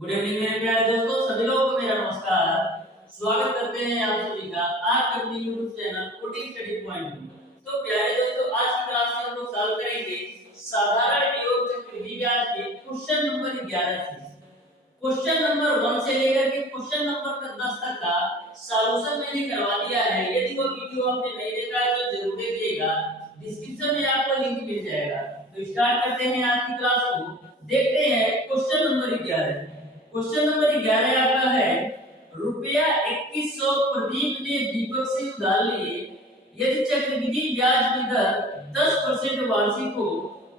Good evening मेरे प्यारे दोस्तों, सभी लोगों को मेरा नमस्कार। स्वागत करते हैं आप सभी का आपके अपने YouTube channel coating study point में। तो प्यारे दोस्तों, आज की क्लास में हम लोग सॉल्व करेंगे साधारण योग चक्रवृद्धि ब्याज के क्वेश्चन नंबर 11 से। क्वेश्चन नंबर 1 से लेकर के क्वेश्चन नंबर 10 तक का सॉल्यूशन मैंने करवा दिया है। यदि वो वीडियो आपने नहीं देखा है तो जरूर देखिएगा, डिस्क्रिप्शन में आपको लिंक मिल जाएगा। तो स्टार्ट करते हैं आज की क्लास को। देखते हैं क्वेश्चन नंबर 11। क्वेश्चन नंबर 11 आपका है, रुपया 2100 प्रदीप ने दीपक से उधार लिए। यदि चक्रवृद्धि ब्याज की दर 10% वार्षिक हो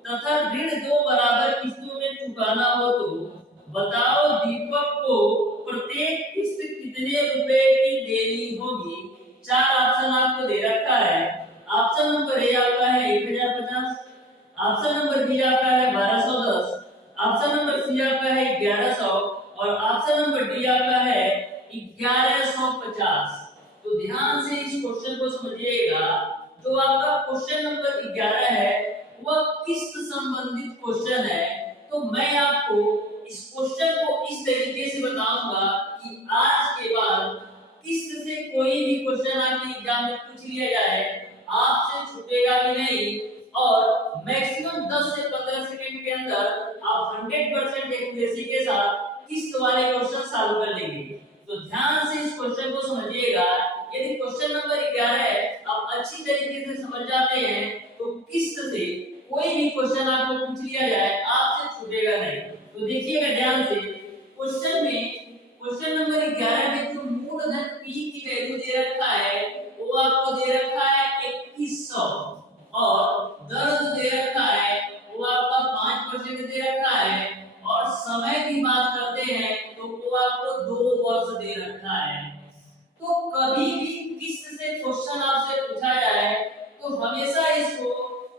तथा ऋण 2 बराबर किस्तों में चुकाना हो तो बताओ दीपक को प्रत्येक किस्त कितने रुपए की देनी होगी। 4 ऑप्शन आपको दे रखा है। ऑप्शन नंबर ए आपका है 1050, ऑप्शन नंबर बी आपका है 1210, ऑप्शन नंबर सी आपका है 1100 और ऑप्शन नंबर डी आपका है 1150। तो ध्यान से इस क्वेश्चन को समझिएगा। जो आपका क्वेश्चन नंबर 11 है वह किस्त संबंधित क्वेश्चन है। तो मैं आपको इस क्वेश्चन को इस तरीके से बताऊंगा कि आज के बाद किस्त से कोई भी क्वेश्चन आपके एग्जाम में पूछ लिया जाए आपसे छूटेगा भी नहीं और मैक्सिमम 10 से 15 सेकंड के अंदर आप 100% एक्यूरेसी के साथ किस्त वाले क्वेश्चन सॉल्व कर लेंगे। तो ध्यान से इस क्वेश्चन को समझिएगा। यदि क्वेश्चन नंबर 11 आप अच्छी तरीके से समझ जाते हैं तो किस्त से कोई भी क्वेश्चन आपको पूछ लिया जाए आपसे छूटेगा नहीं। तो देखिएगा ध्यान से, क्वेश्चन नंबर 11 में जो मूलधन P की वैल्यू दे रखा है वो आपको दे रखा है 2100 और दर जो दे रखा है वो आपका 5% दे रखा है और समय की बात करते हैं तो वो आपको 2 वर्ष दे रखा है। तो कभी भी किस्त से क्वेश्चन आपसे पूछा जाए तो हमेशा इसको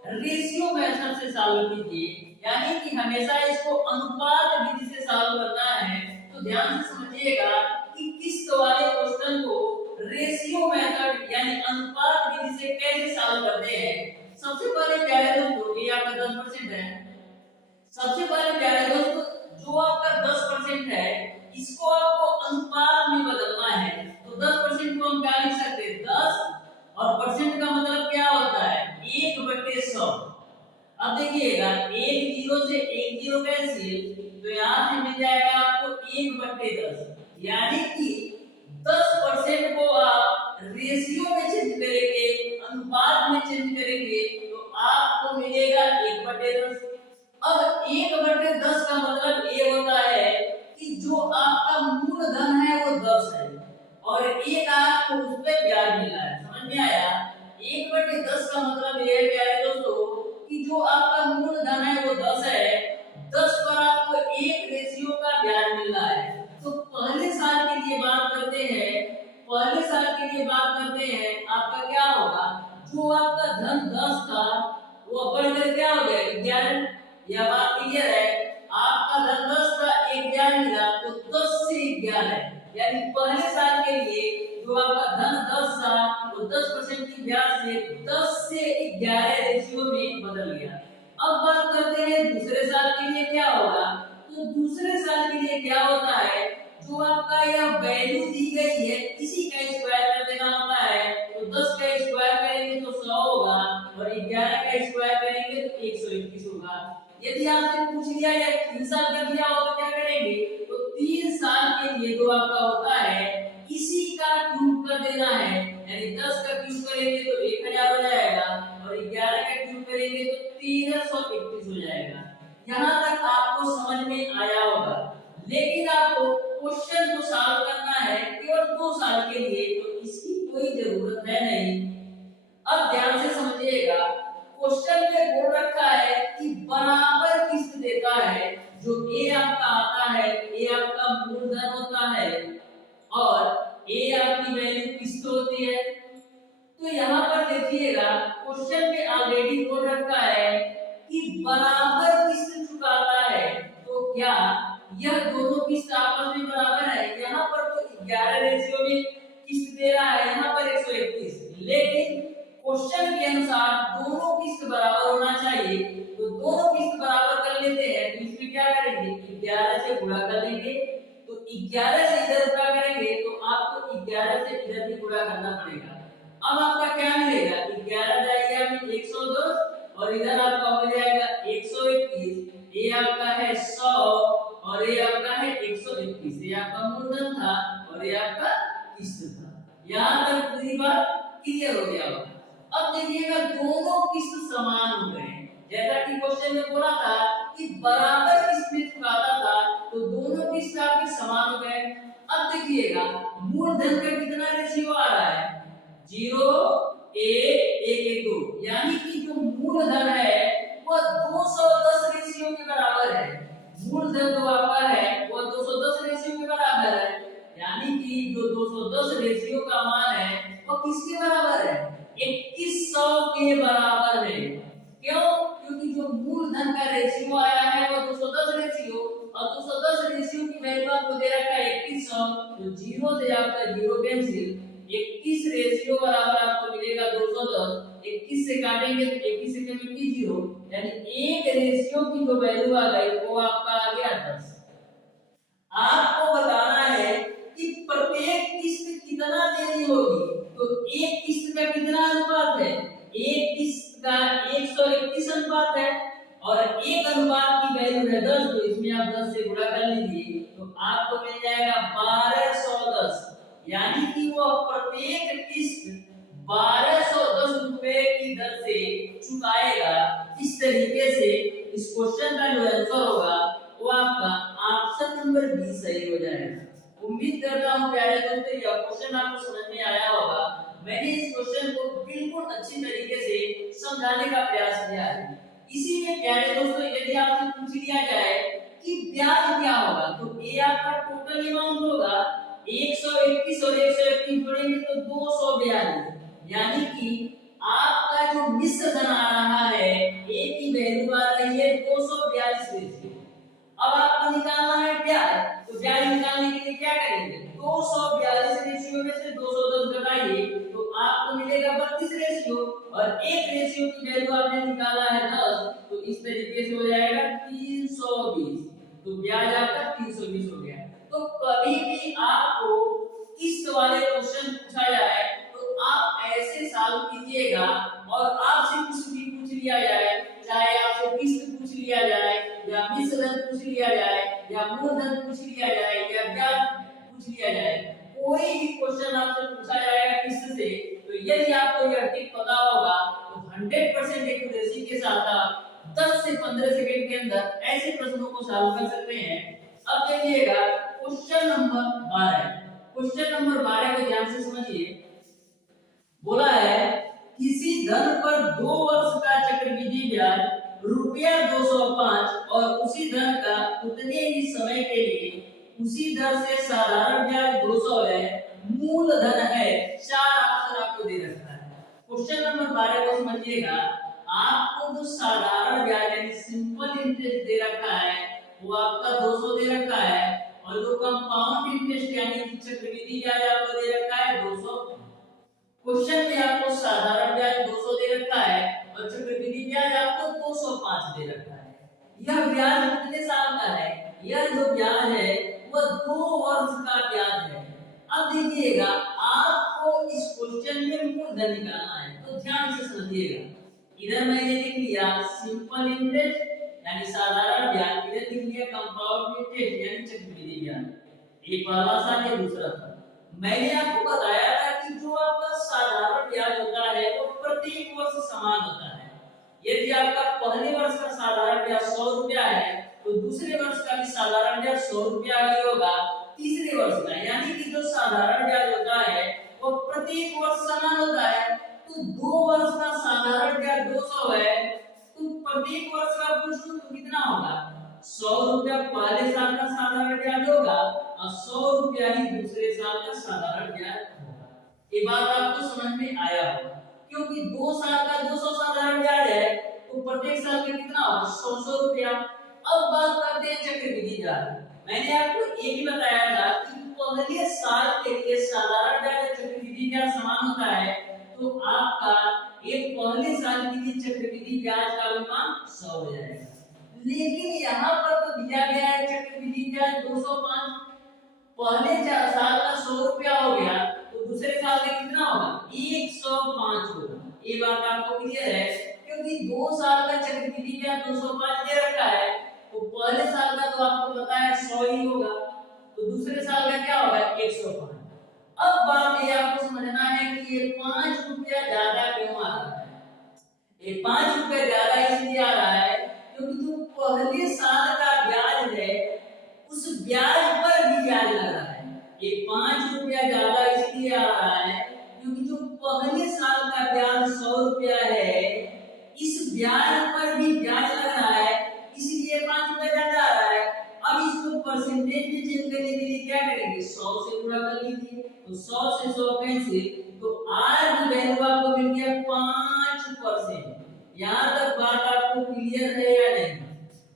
रेशियो मेथड से सॉल्व कीजिए, यानी कि हमेशा इसको अनुपात विधि से सॉल्व करना है। तो ध्यान से समझिएगा कि किस्त वाले क्वेश्चन को रेशियो मेथड यानी अनुपात विधि से कैसे सॉल्व करते हैं। सबसे पहले प्यारे दोस्तों, ये आपका 10% है। सबसे पहले प्यारे दोस्तों, जो आपका 10% है इसको आपको अनुपात में बदलना है। तो 10% को हम क्या लिख सकते हैं, 10 और परसेंट का मतलब क्या होता है 1/100। अब देखिएगा 1 जीरो से 1 जीरो कैंसिल, तो यहाँ से मिल जाएगा आपको 1/10, यानी कि 10% को आप रेशियो में चेंज करेंगे, अनुपात में चेंज करेंगे तो आपको मिलेगा 1/10। अब 1/10 का मतलब ये होता है कि जो आपका मूलधन है वो 10 है और एक आपको उस पे ब्याज मिला है। समझ में आया? 1/10 का मतलब ये है प्यारे दोस्तों कि जो आपका मूलधन है वो 10 है, 10 पर आपको 1 रेशियो का ब्याज मिल रहा है। तो पहले साल के लिए बात करते हैं, आपका क्या होगा, जो आपका धन 10 था वो बढ़कर क्या हो गया 11। यह बात क्लियर है? आपका धन 10 था, एक ब्याज मिला तो 10 से 11, यानी पहले साल के लिए जो आपका धन 10 था वो 10% की ब्याज से 10 से 11 रेशियो में बदल गया। अब बात करते हैं दूसरे साल के लिए क्या होगा। तो दूसरे साल के लिए क्या होता है, जो आपका यह वैल्यू दी गई है इसी का स्क्वायर कर देना होता है। तो 10 का स्क्वायर करेंगे तो 100 होगा और 11 का स्क्वायर करेंगे तो 121 होगा। यदि आपसे पूछ लिया जाए 3 साल का दिया हो तो क्या करेंगे, तो 3 साल के लिए जो आपका होता है इसी का क्यूब कर देना है, यानी 10 का क्यूब करेंगे तो 1000 हो जाएगा और 11 का क्यूब करेंगे तो 321 हो जाएगा। यहाँ तक आपको समझ में आया होगा, लेकिन आपको क्वेश्चन को सॉल्व करना है केवल 2 साल के लिए, तो इसकी कोई जरूरत है नहीं। अब ध्यान से समझिएगा, क्वेश्चन में बोल रखा है कि बराबर किस्त देता है। जो ए आपका आता है, ए आपका मूलधन होता है और ए आपकी वैल्यू किस्त होती है। तो यहाँ पर देखिएगा क्वेश्चन में ऑलरेडी बोल रखा है कि बराबर किस्त चुकाता है। तो क्या यह दोनों किस्त आपस में बराबर है? यहाँ पर तो 11 रेशियो में किस्त दे रहा है, यहाँ पर 121, लेकिन क्वेश्चन के अनुसार दोनों किस्त बराबर होना चाहिए। तो दोनों किस्त बराबर कर लेते हैं तो इसमें क्या करेंगे, 11 से गुणा कर लेंगे 11 से इधर गुणा करेंगे तो आपको 11 से इधर भी गुणा करना पड़ेगा। अब आपका क्या मिलेगा, 11 जाएगा में 110 और इधर आपका हो जाएगा 121, ये आपका है 100 और ये आपका है 121। ये आपका मूलधन था और ये आपका किस्त था। यहाँ तक पूरी बात क्लियर हो गया होगा। अब देखिएगा दोनों किस्त समान हो गए, जैसा कि क्वेश्चन में बोला था कि बराबर किस्त में चुकाता था, तो दोनों किस्त आपके समान हो गए। अब देखिएगा मूलधन का कितना रेशियो आ रहा है, 0:1:2, यानी कि जो मूलधन है वह 210 रेशियो के बराबर है। मूलधन जो आपका है वह 210 रेशियो के बराबर है, यानी कि जो 210 रेशियो का मान है वह किसके बराबर है, 2100 के बराबर है। क्यों, क्योंकि जो मूलधन का रेशियो आया है वह 210 रेशियो, और 210 रेशियो की वैल्यू आपको दे रखा है 2100, तो 0 से आपका 0 कैंसिल, 21 रेशियो बराबर आपको मिलेगा 210। 21 से काटेंगे तो 21 से कटेंगे 0, यानी एक रेशियो की जो वैल्यू आ गई वो आपका आ गया 10। आपको बताना है कि प्रत्येक किस्त कितना देनी होगी, तो एक किस्त का कितना अनुपात है, एक किस्त का 121 अनुपात है और एक अनुपात की वैल्यू है 10, तो इसमें आप 10 से गुणा कर लीजिए तो आपको मिल जाएगा 1210, यानी कि वो प्रत्येक किस्त 1210 रुपए की दर से चुकाएगा। इस तरीके से इस क्वेश्चन का जो आंसर होगा वो आपका ऑप्शन नंबर बी सही हो जाएगा। उम्मीद करता हूं प्यारे दोस्तों यह क्वेश्चन आपको समझ में आया होगा। मैंने इस क्वेश्चन को बिल्कुल अच्छी तरीके से समझाने का प्रयास किया है। इसी में प्यारे दोस्तों यदि आपसे पूछ लिया जाए कि ब्याज क्या होगा, तो ये आपका टोटल अमाउंट होगा 121 और 121 जोड़ेंगे तो 242, यानी कि आपका जो मिश्र धन आ रहा है ए की वैल्यू आ रही है 242 रेशियो। अब आपको निकालना है ब्याज, तो ब्याज निकालने के लिए क्या करेंगे, 242 रेशियो में से 210 घटाइए तो आपको मिलेगा 32 रेशियो, और एक रेशियो की वैल्यू आपने निकाला है 10, तो इस तरीके से हो जाएगा 320, तो ब्याज आपका 320 हो गया। तो कभी भी आपको किस्त वाले क्वेश्चन पूछा जाए तो आप ऐसे सॉल्व कीजिएगा, और आपसे कुछ भी पूछ लिया जाए, चाहे आपसे किस्त पूछ लिया जाए या मिश्र धन पूछ लिया जाए या मूलधन पूछ लिया जाए या ब्याज पूछ लिया जाए, कोई भी क्वेश्चन आपसे पूछा जाएगा किस्त से, तो यदि आपको यह टिप पता होगा तो 100% एक्यूरेसी के साथ आप 10 से 15 सेकंड के अंदर ऐसे प्रश्नों को सॉल्व कर सकते हैं। अब देखिएगा क्वेश्चन नंबर 12, क्वेश्चन नंबर 12 को ध्यान से समझिए। बोला है किसी धन पर 2 वर्ष का चक्रवृद्धि ब्याज रुपया 205 और उसी धन का उतने ही समय के लिए उसी दर से साधारण ब्याज 200 है, मूलधन है 4 ऑप्शन आपको दे रखा है। क्वेश्चन नंबर 12 को समझिएगा। आपको जो साधारण ब्याज यानी सिंपल इंटरेस्ट दे रखा है वो आपका 200 दे रखा है, और जो कंपाउंड इंटरेस्ट यानी कि चक्रवृद्धि ब्याज आपको दे रखा है 200। क्वेश्चन में आपको साधारण ब्याज 200 दे रखा है और चक्रवृद्धि ब्याज आपको 205 दे रखा है। यह ब्याज कितने साल का है, यह जो ब्याज है वह 2 वर्ष का ब्याज है। अब देखिएगा आपको इस क्वेश्चन में मूलधन निकालना है, तो ध्यान से समझिएगा। इधर मैंने लिख लिया सिंपल इंटरेस्ट यानी साधारण ब्याज, इधर लिख लिया कंपाउंड इंटरेस्ट यानी चक्रवृद्धि ब्याज। एक पहला साल या दूसरा साल। मैंने आपको बताया था कि जो आपका साधारण ब्याज होता है वो प्रत्येक वर्ष समान होता है। यदि आपका पहले वर्ष का साधारण ब्याज 100 रुपया है तो दूसरे वर्ष का भी साधारण ब्याज 100 रुपया ही होगा तीसरे वर्ष का, यानी कि जो साधारण ब्याज होता है वो प्रत्येक वर्ष समान होता है। तो 2 वर्ष का साधारण ब्याज 200 है, तो प्रत्येक वर्ष का पूछूं तो कितना होगा, 100 रुपया पहले साल का साधारण ब्याज होगा और 100 रुपया ही दूसरे साल का साधारण ब्याज होगा। ये बात आपको समझ में आया होगा, क्योंकि 2 साल का 200 साधारण ब्याज है तो प्रत्येक साल का कितना होगा 100 रुपया। अब बात करते हैं चक्रवृद्धि ब्याज। मैंने आपको ये भी बताया था कि पहले साल के लिए साधारण ब्याज और चक्रवृद्धि ब्याज समान होता है, तो आपका एक पहले साल के लिए चक्रवृद्धि ब्याज का अनुमान 100 हो जाएगा। लेकिन यहाँ पर तो दिया गया है चक्रवृद्धि ब्याज 205, पहले साल का 100 रुपया हो गया तो दूसरे साल का कितना होगा 105 होगा। ये बात आपको क्लियर है? क्योंकि 2 साल का चक्रवृद्धि ब्याज 205 दे रखा है तो पहले साल का तो आपको पता है 100 ही होगा तो दूसरे साल का क्या होगा 105। अब बात ये आपको समझना है कि ये 5 रुपया ज्यादा क्यों आ रहा है। ये 5 रुपया ज्यादा इसलिए आ रहा है क्योंकि जो पहले साल का ब्याज है उस ब्याज पर भी ब्याज लग रहा है। ये 5 रुपया ज्यादा इसलिए आ रहा है क्योंकि जो पहले साल का ब्याज 100 रुपया है इस ब्याज पर भी ब्याज लग रहा है इसलिए 5 रुपया ज्यादा आ रहा है। अब इसको परसेंटेज में चेंज करने के लिए क्या करेंगे 100 से गुणा कर लीजिए तो 100 से 100 कैंसिल तो आर की वैल्यू आपको मिल गया 5%। यहाँ तक बात आपको क्लियर है या नहीं?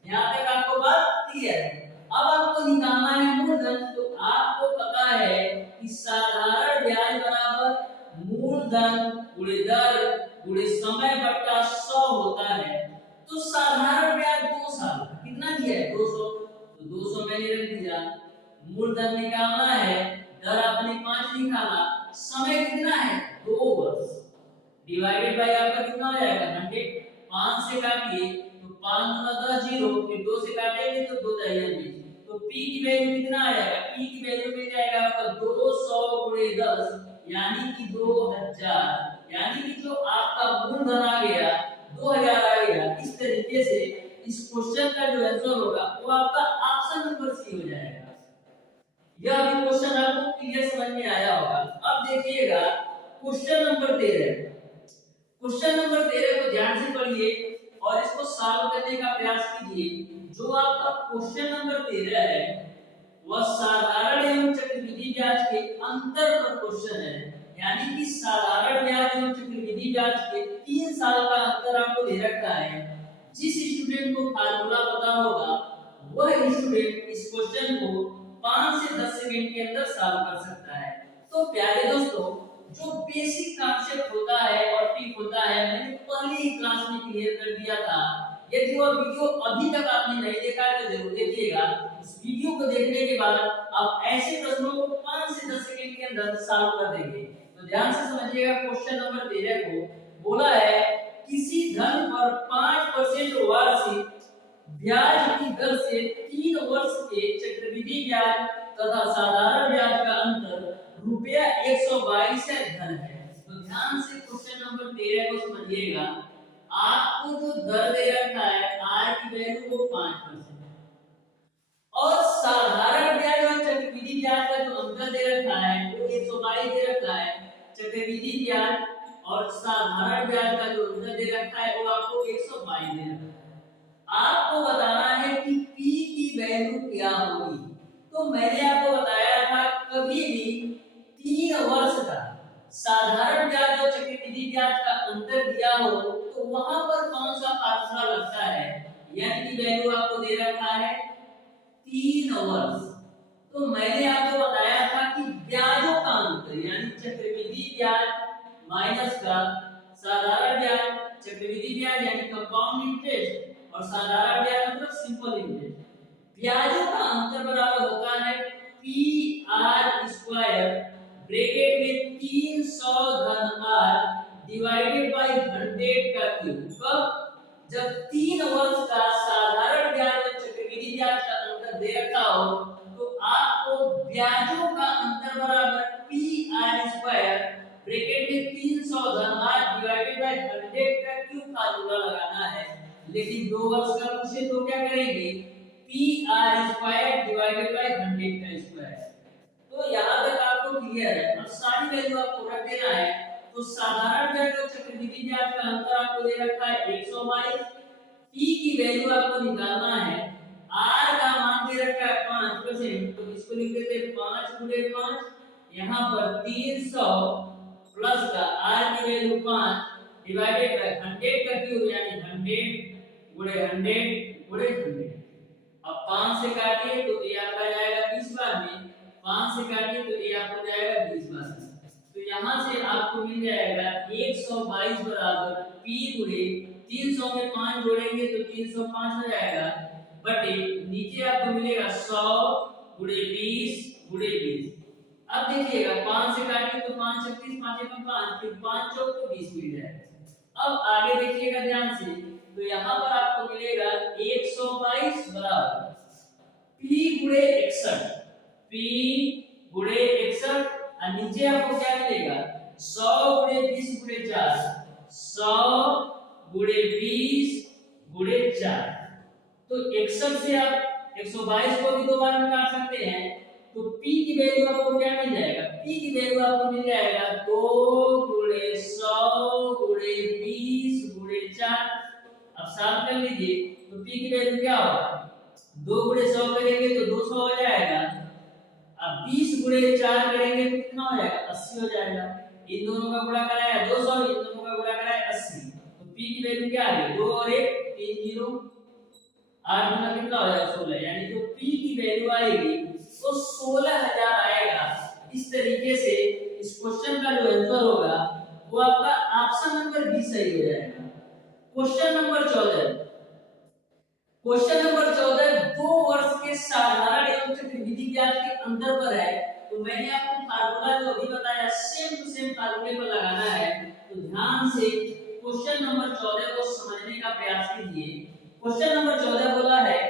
यहाँ तक आपको बात क्लियर है? अब आपको निकालना है मूलधन तो आपको पता है कि साधारण ब्याज बराबर मूलधन गुणे दर गुणे समय बट्टा 100 होता है। तो साधारण ब्याज 2 साल कितना दिया है 200 तो 200 मैंने रख दिया। मूलधन निकालना है दर आपने 5 निकाला समय कितना है 2 वर्ष डिवाइडेड बाय आपका कितना हो जाएगा 100। 5 से काटिए तो 5 गुना 10 0 फिर 2 से काटेंगे तो 2 जाएगा तो p की वैल्यू कितना आ जाएगा p की वैल्यू मिल जाएगा आपका 200 गुणे 10 यानी कि 2000 यानी कि जो आपका मूलधन आ गया 2000 आ गया। इस तरीके से इस क्वेश्चन का जो आंसर होगा वो आपका ऑप्शन नंबर सी हो जाएगा। यह भी क्वेश्चन आपको क्लियर समझ में आया होगा। अब देखिएगा क्वेश्चन नंबर 13। क्वेश्चन नंबर 13 को ध्यान से पढ़िए और इसको सॉल्व करने का प्रयास कीजिए। जो आपका क्वेश्चन नंबर 13 है वह साधारण एवं चक्रवृद्धि ब्याज के अंतर पर क्वेश्चन है। यानी कि साधारण ब्याज एवं चक्रवृद्धि ब्याज के 3 साल का अंतर आपको दे रखा है। जिस स्टूडेंट को फार्मूला पता होगा वह स्टूडेंट इस क्वेश्चन को 5 से 10 सेकंड के अंदर सॉल्व कर सकता है। तो प्यारे दोस्तों जो बेसिक कॉन्सेप्ट होता है और टिप होता है मैंने पहले ही क्लास में क्लियर कर दिया था। यदि वह वीडियो अभी तक आपने नहीं देखा है तो जरूर देखिएगा। इस वीडियो को देखने के बाद आप ऐसे प्रश्नों को 5 से 10 सेकंड के अंदर सॉल्व कर देंगे। तो ध्यान से समझिएगा क्वेश्चन नंबर 13 को बोला है किसी धन पर 5% वार्षिक ब्याज की दर से 3 वर्ष के चक्रवृद्धि ब्याज तथा साधारण ब्याज का अंतर रुपया 122 धन है। तो ध्यान से क्वेश्चन नंबर 13 को समझिएगा। आपको जो दर दे रखा है आर की वैल्यू को 5% और साधारण ब्याज और चक्रवृद्धि ब्याज का जो अंतर दे रखा है वो 122 दे रखा है। चक्रवृद्धि ब्याज और साधारण ब्याज का जो अंतर दे रखा है वो आपको 122 दे रखा है। आपको बताना है कि p की वैल्यू क्या होगी। तो मैंने आपको बताया था कभी भी 3 वर्ष का साधारण ब्याज और चक्रवृद्धि ब्याज का अंतर दिया हो तो वहां पर कौन सा फार्मूला लगता है। n की वैल्यू आपको दे रखा है 3 वर्ष। तो मैंने आपको बताया था कि ब्याजों का अंतर यानी चक्रवृद्धि ब्याज माइनस का साधारण ब्याज, चक्रवृद्धि ब्याज यानी कंपाउंड इंटरेस्ट और साधारण ब्याज मतलब सिंपल इंटरेस्ट। ब्याजों का अंतर बराबर होता है पी आर स्क्वायर ब्रैकेट में 300 धन आर डिवाइडेड बाय 100 का क्यूब। कब जब 3 वर्ष का साधारण ब्याज और चक्रवृद्धि ब्याज का अंतर दे रखा हो तो आपको ब्याजों का अंतर बराबर पी आर स्क्वायर ब्रैकेट में 300 धन आर डिवाइडेड बाय 100 का क्यूब फार्मूला लगाना है। लेकिन 2 वर्ष का पूछे तो क्या करेंगे P R square divided by 100 का स्क्वायर। तो यहाँ तक आपको क्लियर है और सारी वैल्यू आपको रख देना है। तो साधारण ब्याज और चक्रवृद्धि ब्याज का अंतर आपको दे रखा है 122। p की वैल्यू आपको निकालना है। r का मान दे रखा है 5%। तो इसको लिख देते हैं 5 गुणे 5 यहाँ पर 300 प्लस का r की वैल्यू 5 डिवाइडेड बाय 100 का क्यूब यानी 100 गुणे 100 गुणे 100। अब 5 से काटिए तो ये आपका जाएगा 20 बार में, 5 से काटिए तो ये आपको जाएगा 20 बार में। तो यहाँ से आपको मिल जाएगा 122 बराबर p गुणे 300 में 5 जोड़ेंगे तो 305 हो जाएगा बटे नीचे आपको मिलेगा 100 गुणे 20 गुणे 20। अब देखिएगा 5 से काटिए तो 5 36 5 एकम 5 फिर 5 चौक तो 20 मिल जाएगा। अब आगे देखिएगा ध्यान से तो यहाँ पर आपको मिलेगा 122 बराबर p गुणे 61 p गुणे 61 और नीचे आपको क्या मिलेगा 100 गुणे 20 गुणे 4 100 गुणे 20 गुणे 4। तो 61 से आप 122 को भी दो बार में काट सकते हैं तो p की वैल्यू आपको क्या मिल जाएगा p की वैल्यू आपको मिल जाएगा 2 गुणे 100 गुणे 20 गुणे 4। अब साफ कर लीजिए तो p की वैल्यू क्या होगा 2 गुणे 100 करेंगे तो 200 हो जाएगा। अब 20 गुणे 4 करेंगे तो कितना हो जाएगा 80 हो जाएगा। इन दोनों का गुणा कराया 200 इन दोनों का गुणा कराया 80 तो p की वैल्यू क्या आ गई 2 और 1 3 0 8 गुना कितना हो जाएगा 16 यानी जो p की वैल्यू आएगी वो 16000 आएगा। इस तरीके से इस क्वेश्चन का जो आंसर होगा वो आपका ऑप्शन नंबर बी सही हो जाएगा। क्वेश्चन नंबर 14 क्वेश्चन नंबर 14 2 वर्ष के साधारण एवं चक्रवृद्धि ब्याज के अंतर पर है। तो मैंने आपको फार्मूला जो अभी बताया सेम टू सेम फार्मूले पर लगाना है तो ध्यान से क्वेश्चन नंबर 14 को समझने का प्रयास कीजिए। क्वेश्चन नंबर 14 बोला है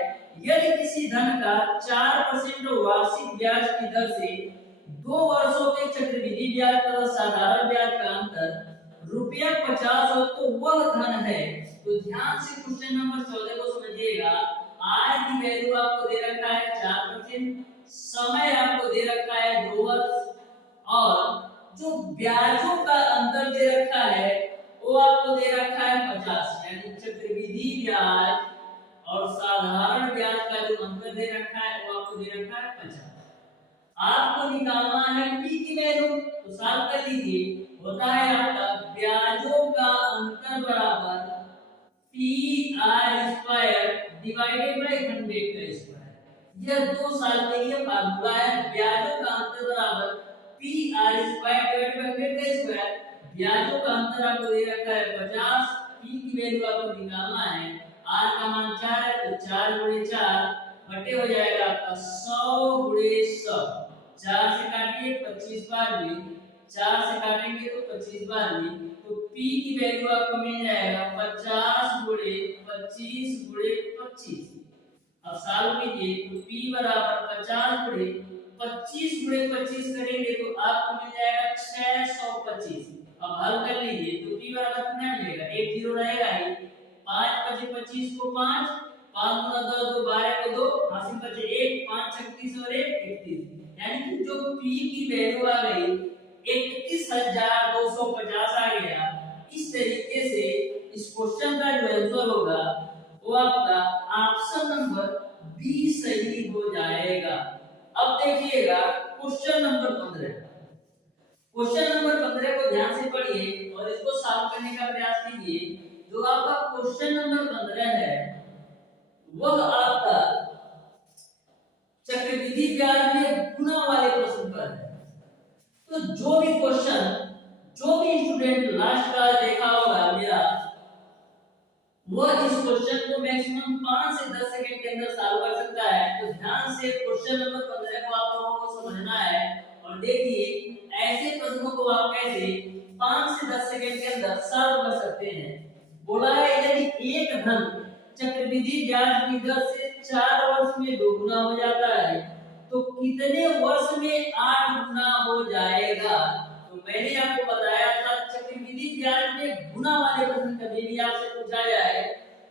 यदि किसी धन का 4% वार्षिक ब्याज की दर से 2 वर्षों के चक्रवृद्धि ब्याज तथा साधारण ब्याज का अंतर रुपया 50 हो तो वह धन है। तो ध्यान से क्वेश्चन नंबर 14 को समझिएगा। आर की वैल्यू आपको दे रखा है 4%, समय आपको दे रखा है 2 वर्ष और जो ब्याजों का अंतर दे रखा है वो आपको दे रखा है 50 यानी चक्रवृद्धि ब्याज और साधारण ब्याज का जो अंतर दे रखा है वो आपको दे रखा है 50। आपको निकालना है p की वैल्यू तो सॉल्व कर लीजिए। होता है आपका ब्याजों का अंतर बराबर p r square divided by 100 का स्क्वायर। यह 2 साल के लिए फार्मूला है। ब्याजों का अंतर बराबर p r square divided by 100 का स्क्वायर। ब्याजों का अंतर आपको दे रखा है 50, p की वैल्यू आपको निकालना है। r का मान 4 है तो 4 गुणे 4 बटे हो जाएगा आपका 100 गुणे 100। 4 से काटिए 25 बार भी 4 से काटेंगे तो 25 बार भी तो p की वैल्यू आपको मिल जाएगा 50 गुणे 25 गुणे 25। अब सॉल्व कीजिए तो p बराबर 50 गुणे 25 गुणे 25 करेंगे तो आपको मिल जाएगा 625। अब हल कर लीजिए तो p बराबर कितना मिलेगा 1 0 रहेगा ही 5 25 25 को 5 5 गुना 2 2 12 को 2 हासिल बचे 1 5 36 और 1 31 यानी कि जो p की वैल्यू आ गई 31250 आ गया। इस तरीके से इस क्वेश्चन का जो आंसर होगा वो आपका ऑप्शन नंबर बी सही हो जाएगा। अब देखिएगा क्वेश्चन नंबर 15। क्वेश्चन नंबर 15 को ध्यान से पढ़िए और इसको सॉल्व करने का प्रयास कीजिए। जो आपका क्वेश्चन नंबर 15 है वह आपका चक्रवृद्धि ब्याज में गुना वाले प्रश्न पर है। तो जो भी क्वेश्चन जो भी स्टूडेंट लास्ट क्लास देखा होगा मेरा वो इस क्वेश्चन को मैक्सिमम 5 से 10 सेकंड के अंदर सॉल्व कर सकता है। तो ध्यान से क्वेश्चन नंबर 15 को आप लोगों को समझना है और देखिए ऐसे प्रश्नों को आप कैसे 5 से 10 सेकंड के अंदर सॉल्व कर सकते हैं। बोला है यदि एक धन चक्रवृद्धि ब्याज की दर से 4 वर्ष में 2 गुना हो जाता है तो कितने वर्ष में 8 गुना हो जाएगा। तो मैंने आपको बताया था चक्रवृद्धि ब्याज में गुना वाले प्रश्न कभी भी आपसे पूछा जाए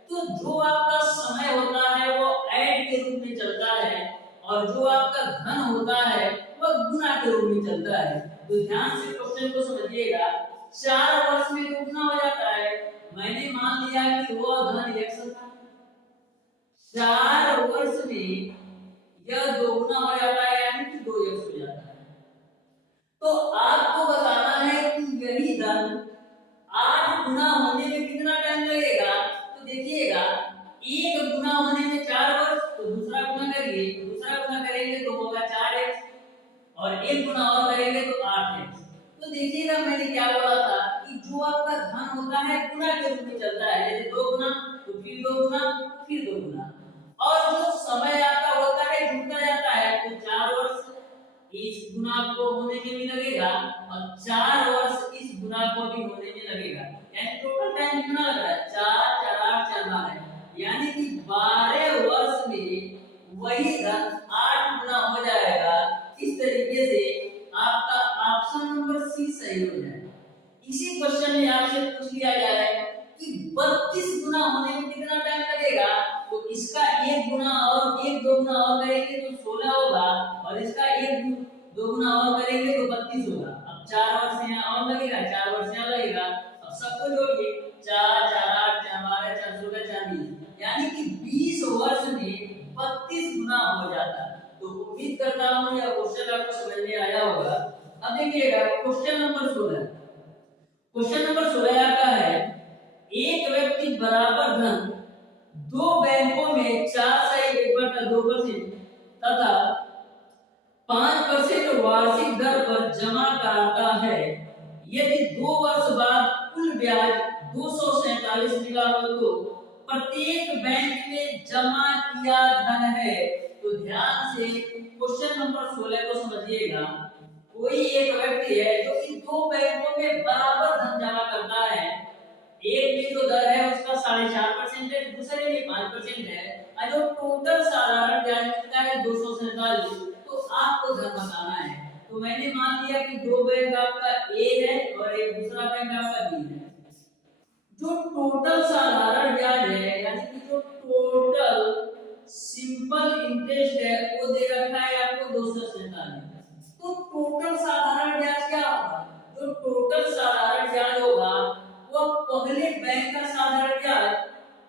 तो जो आपका समय होता है वो ऐड के रूप में चलता है और जो आपका धन होता है वह गुना के रूप में चलता है। तो ध्यान से क्वेश्चन को समझिएगा। 4 वर्ष में 2 गुना हो जाता है। मैंने मान लिया कि वो धन 100 था। 4 वर्ष में यह 2 गुना हो जाता है यानी कि 2x हो जाता है। तो आपको बताना है कि यही धन 8 गुना होने में कितना टाइम लगेगा। तो देखिएगा एक गुना होने में 4 वर्ष तो दूसरा गुना करिए तो दूसरा गुना करेंगे तो होगा 4x और एक गुना और करेंगे तो 8x। तो देखिएगा मैंने क्या बोला था कि जो आपका धन होता है गुना के रूप में चलता है। जैसे 2 गुना तो फिर 2 गुना फिर 2 गुना और जो समय आपका होता है जुड़ता जाता है तो 4 वर्ष इस गुणांक को होने में भी लगेगा और 4 वर्ष इस गुणांक को भी होने में लगेगा। यानी टोटल टाइम कितना लग रहा है? 4 4 8 4 12, यानी कि 12 वर्ष में वही धन 8 गुना हो जाएगा। इस तरीके से आपका ऑप्शन नंबर सी सही हो जाएगा। इसी क्वेश्चन में आपसे पूछ लिया जा रहा है कि 32 गुना होने में कितना टाइम लगेगा, तो इसका 1 गुना और 1 2 गुना और करेंगे तो 16 होगा और इसका 1 2 गुना और करेंगे तो 32 होगा। अब 4 वर्ष यहाँ और लगेगा, 4 वर्ष यहाँ लगेगा। अब सबको जोड़िए, 4 4 8 4 12 4 16 4 20, यानी कि 20 वर्ष में 32 गुना हो जाता है। तो उम्मीद करता हूं यह क्वेश्चन आपको समझ में आया होगा। अब देखिएगा क्वेश्चन नंबर 16। क्वेश्चन नंबर 16 आपका है, एक व्यक्ति बराबर धन दो बैंकों में 4.1/2% तथा 5% वार्षिक दर पर जमा कराता है। यदि 2 वर्ष बाद कुल ब्याज 247 मिला हो तो प्रत्येक बैंक में जमा किया धन है। तो ध्यान से क्वेश्चन नंबर 16 को समझिएगा। कोई एक व्यक्ति है जो कि 2 बैंकों में बराबर धन जमा करता है। एक में जो दर है उसका 4.5% है, दूसरे में 5% है, और जो टोटल साधारण ब्याज कितना है 247, तो आपको धन बताना है। तो मैंने मान लिया कि 2 बैंक आपका ए है और एक दूसरा बैंक आपका बी है। जो टोटल साधारण ब्याज है यानी कि जो टोटल सिंपल इंटरेस्ट है वो दे रखा है आपको 247। तो टोटल साधारण ब्याज क्या होगा? जो टोटल साधारण ब्याज होगा वो पहले बैंक का साधारण ब्याज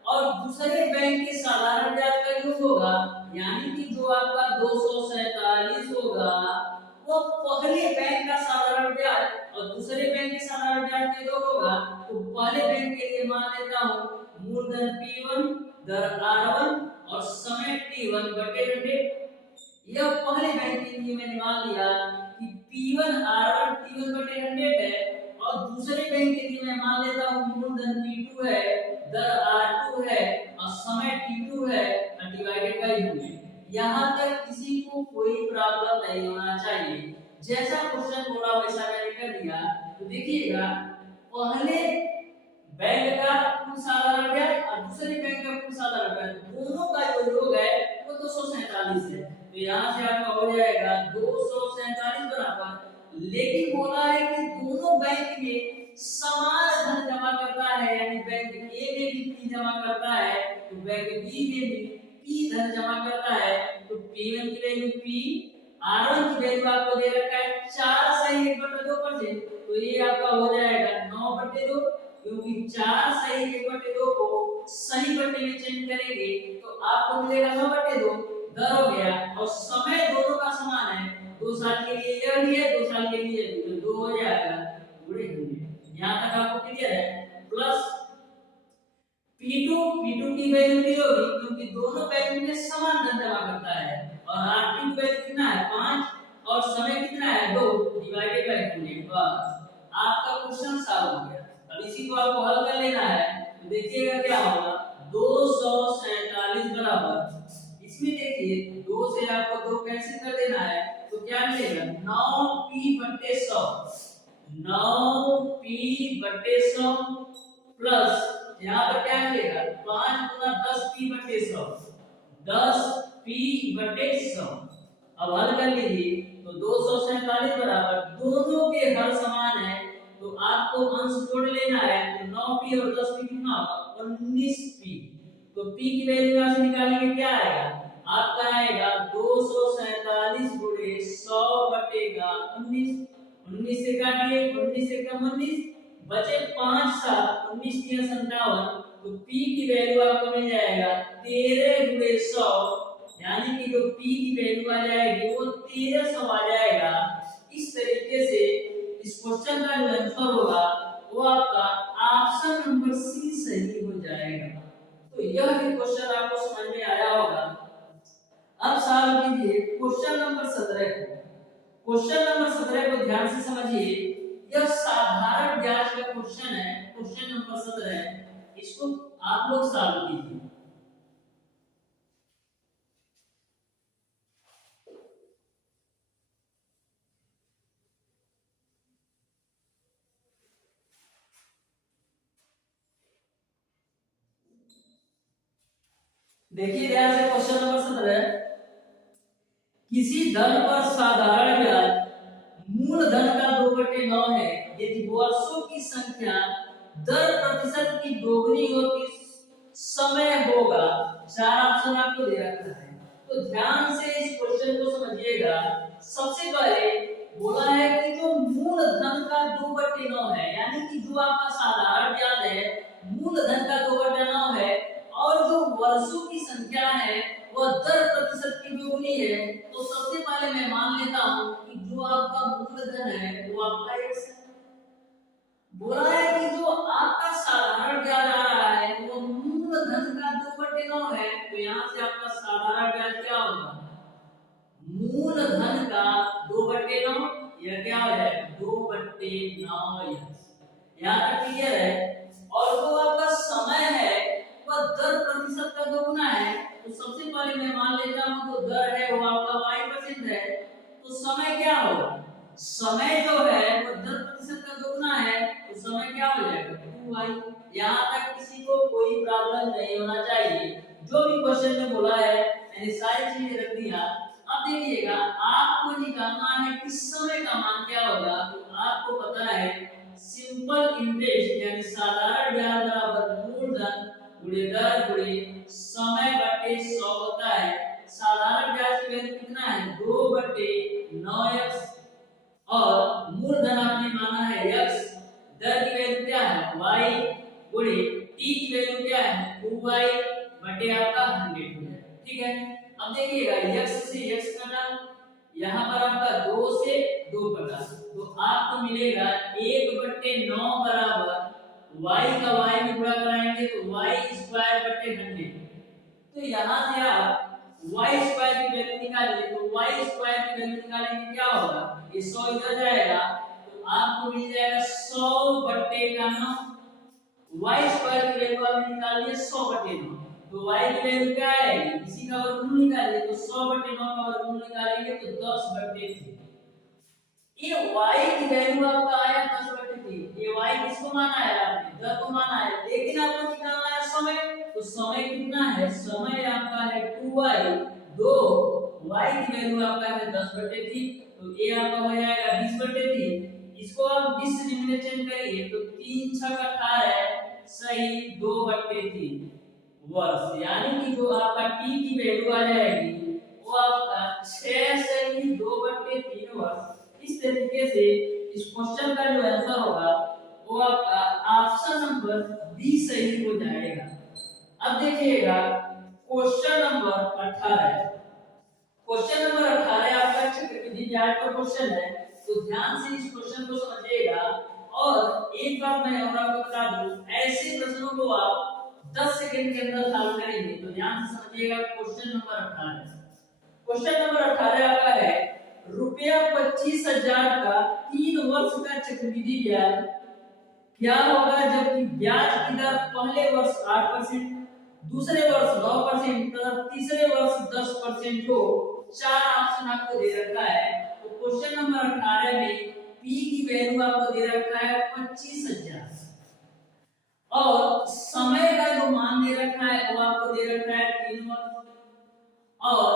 और दूसरे बैंक के साधारण ब्याज का योग होगा। यानी कि जो आपका 247 होगा वो पहले बैंक का साधारण ब्याज और दूसरे बैंक के साधारण ब्याज का योग होगा। तो पहले बैंक के लिए मान लेता हूं मूलधन P1 दर R1 और समय T1 बटे 100। यह पहले बैंक के लिए मैंने मान लिया कि P1 R1 T1 बटे 100 है और दूसरे बैंक के लिए मैं मान लेता हूं मूलधन P2 है दर R2 है और समय T2 है डिवाइडेड बाय 100। यहां तक किसी को कोई प्रॉब्लम नहीं होना चाहिए। जैसा क्वेश्चन बोला वैसा मैंने कर दिया। तो देखिएगा पहले बैंक का कुल साधारण ब्याज और दूसरे बैंक का कुल साधारण ब्याज दोनों का जो योग है वो 247 है। तो यहां से आपका हो जाएगा 247 बराबर, लेकिन बोला है कि दोनों बैंक में समान धन जमा करता है, यानी बैंक ए में भी P जमा करता है तो बैंक बी में भी P धन जमा करता है। तो P1 की वैल्यू P, R1 की वैल्यू आपको दे रखा है 4/1/2%, तो ये आपका हो जाएगा 9/2, क्योंकि 4/1/2 को सही बटे में चेंज करेंगे तो आपको मिलेगा 9/2। दर हो गया और समय दोनों का समान है, 2 साल के लिए यह भी है 2 साल के लिए तो 2 हो जाएगा पूरे होंगे। यहां तक आपको क्लियर है? प्लस P2 की वैल्यू भी होगी क्योंकि दोनों बैंक में समान धन जमा करता है और R2 की वैल्यू कितना है 5 और समय कितना है 2 डिवाइडेड बाय 100। बस आपका क्वेश्चन सॉल्व हो गया। अब इसी को आपको हल कर लेना है। तो देखिएगा क्या होगा 247 बराबर, इसमें देखिए 2 से आपको 2 कैंसिल कर देना है तो क्या मिलेगा 9p/100, 9p/100 प्लस यहाँ पर क्या मिलेगा 5 गुना 10p/100, 10p/100। अब हल कर लीजिए तो 247 बराबर दोनों के हर समान है तो आपको अंश जोड़ लेना है। तो 9p और 10p कितना होगा 19p। तो p की वैल्यू यहां से निकालेंगे क्या आएगा आपका आएगा 247 गुणे 100 बटेगा 19। 19 से काटिए 19 से कम 19 बचे 5 7 19 3 57। तो p की वैल्यू आपको मिल जाएगा 13 गुणे 100, यानी कि जो p की वैल्यू आ जाएगी वो 1300 आ जाएगा। इस तरीके से इस क्वेश्चन का जो आंसर होगा वो आपका ऑप्शन नंबर सी सही हो जाएगा। तो यह भी क्वेश्चन आपको समझ में आया होगा। अब सॉल्व कीजिए क्वेश्चन नंबर 17 को। क्वेश्चन नंबर 17 को ध्यान से समझिए। यह साधारण ब्याज का क्वेश्चन है, क्वेश्चन नंबर 17। इसको आप लोग सॉल्व कीजिए। देखिए ध्यान से क्वेश्चन नंबर 17, किसी धन पर साधारण ब्याज मूलधन का 2/9 है यदि वर्षों की संख्या दर प्रतिशत की दोगुनी होती समय होगा। चार ऑप्शन आपको दे रखा है, तो ध्यान से इस क्वेश्चन को समझिएगा। सबसे पहले बोला है कि जो मूलधन का 2/9 है, यानी कि जो आपका साधारण ब्याज है मूलधन का 2/9 है, और जो वर्षों की संख्या है वह दर प्रतिशत की दोगुनी है। तो सबसे पहले मैं मान लेता हूं कि जो आपका मूलधन है वो आपका x है। बोला है कि जो आपका साधारण ब्याज आ रहा है वो मूलधन का 2/9 है, तो यहां से आपका साधारण ब्याज क्या होगा, मूलधन का 2/9, यह क्या हो जाएगा 2/9 यहां तक क्लियर है। और जो आपका समय है वह दर प्रतिशत का दोगुना है, तो सबसे पहले मैं मान लेता हूं तो दर है वो आपका y% है, तो समय क्या होगा, समय जो है वो दर प्रतिशत का दोगुना है, तो समय क्या हो जाएगा 2y। यहां तक किसी को कोई प्रॉब्लम नहीं होना चाहिए। जो भी क्वेश्चन में बोला है मैंने सारी चीजें रख दिया। अब देखिएगा आपको निकालना है कि समय का मान क्या होगा, तो आपको पता है सिंपल इंटरेस्ट यानी साधारण ब्याज बराबर मूलधन गुणे दर गुणे समय बटे 100 होता है। साधारण ब्याज की वैल्यू कितना है 2/9x, और मूलधन आपने माना है x, दर की वैल्यू क्या है y, गुणे t की वैल्यू क्या है 2y बटे आपका 100 हो जाएगा। ठीक है, अब देखिएगा x से x कटा, यहाँ पर आपका 2 से 2 कटा, तो आपको मिलेगा 1/9 बराबर y का y में गुणा कराएंगे तो y² बटे 100। तो यहाँ से आप y² की वैल्यू निकालिए, तो y² की वैल्यू निकालेंगे क्या होगा, ये 100 इधर जाएगा तो आपको मिल जाएगा 100/9। y² की वैल्यू आपने निकाली है 100/9, तो y की वैल्यू क्या आएगी, इसी का वर्गमूल निकालिए, तो 100/9 का वर्गमूल निकालेंगे तो 10/3। ये y की वैल्यू आपका आया 10/3, ये y किसको माना है आपने, दर को माना है, लेकिन आपको निकालना है समय, तो समय कितना है, समय आपका है 2y, दो y की वैल्यू आपका है 10/3, तो ये आपका हो जाएगा 20/3। इसको आप 20 से में चेंज करिए तो 3 6 18 सही 2/3 वर्ष, यानी कि जो आपका t की वैल्यू आ जाएगी वो आपका 6 सही 2/3 वर्ष। इस तरीके से इस क्वेश्चन का जो आंसर होगा वो आपका ऑप्शन नंबर बी सही हो जाएगा। अब देखिएगा क्वेश्चन नंबर 18, क्वेश्चन नंबर 18 आपका चक्रवृद्धि ब्याज का क्वेश्चन है, तो ध्यान से इस क्वेश्चन को समझिएगा। और एक बात मैं और आपको बता दूं, ऐसे प्रश्नों को आप 10 सेकंड के अंदर सॉल्व करेंगे, तो ध्यान से समझिएगा। क्वेश्चन नंबर 18, क्वेश्चन नंबर 18 आपका है रुपया 25,000 का 3 वर्ष का चक्रवृद्धि ब्याज क्या होगा जबकि ब्याज की दर पहले वर्ष 8%, दूसरे वर्ष 9% तथा तीसरे वर्ष 10% हो। चार ऑप्शन आपको दे रखा है, तो क्वेश्चन नंबर 18 में p की वैल्यू आपको दे रखा है 25,000, और समय का जो मान दे रखा है वो आपको दे रखा है 3 वर्ष, और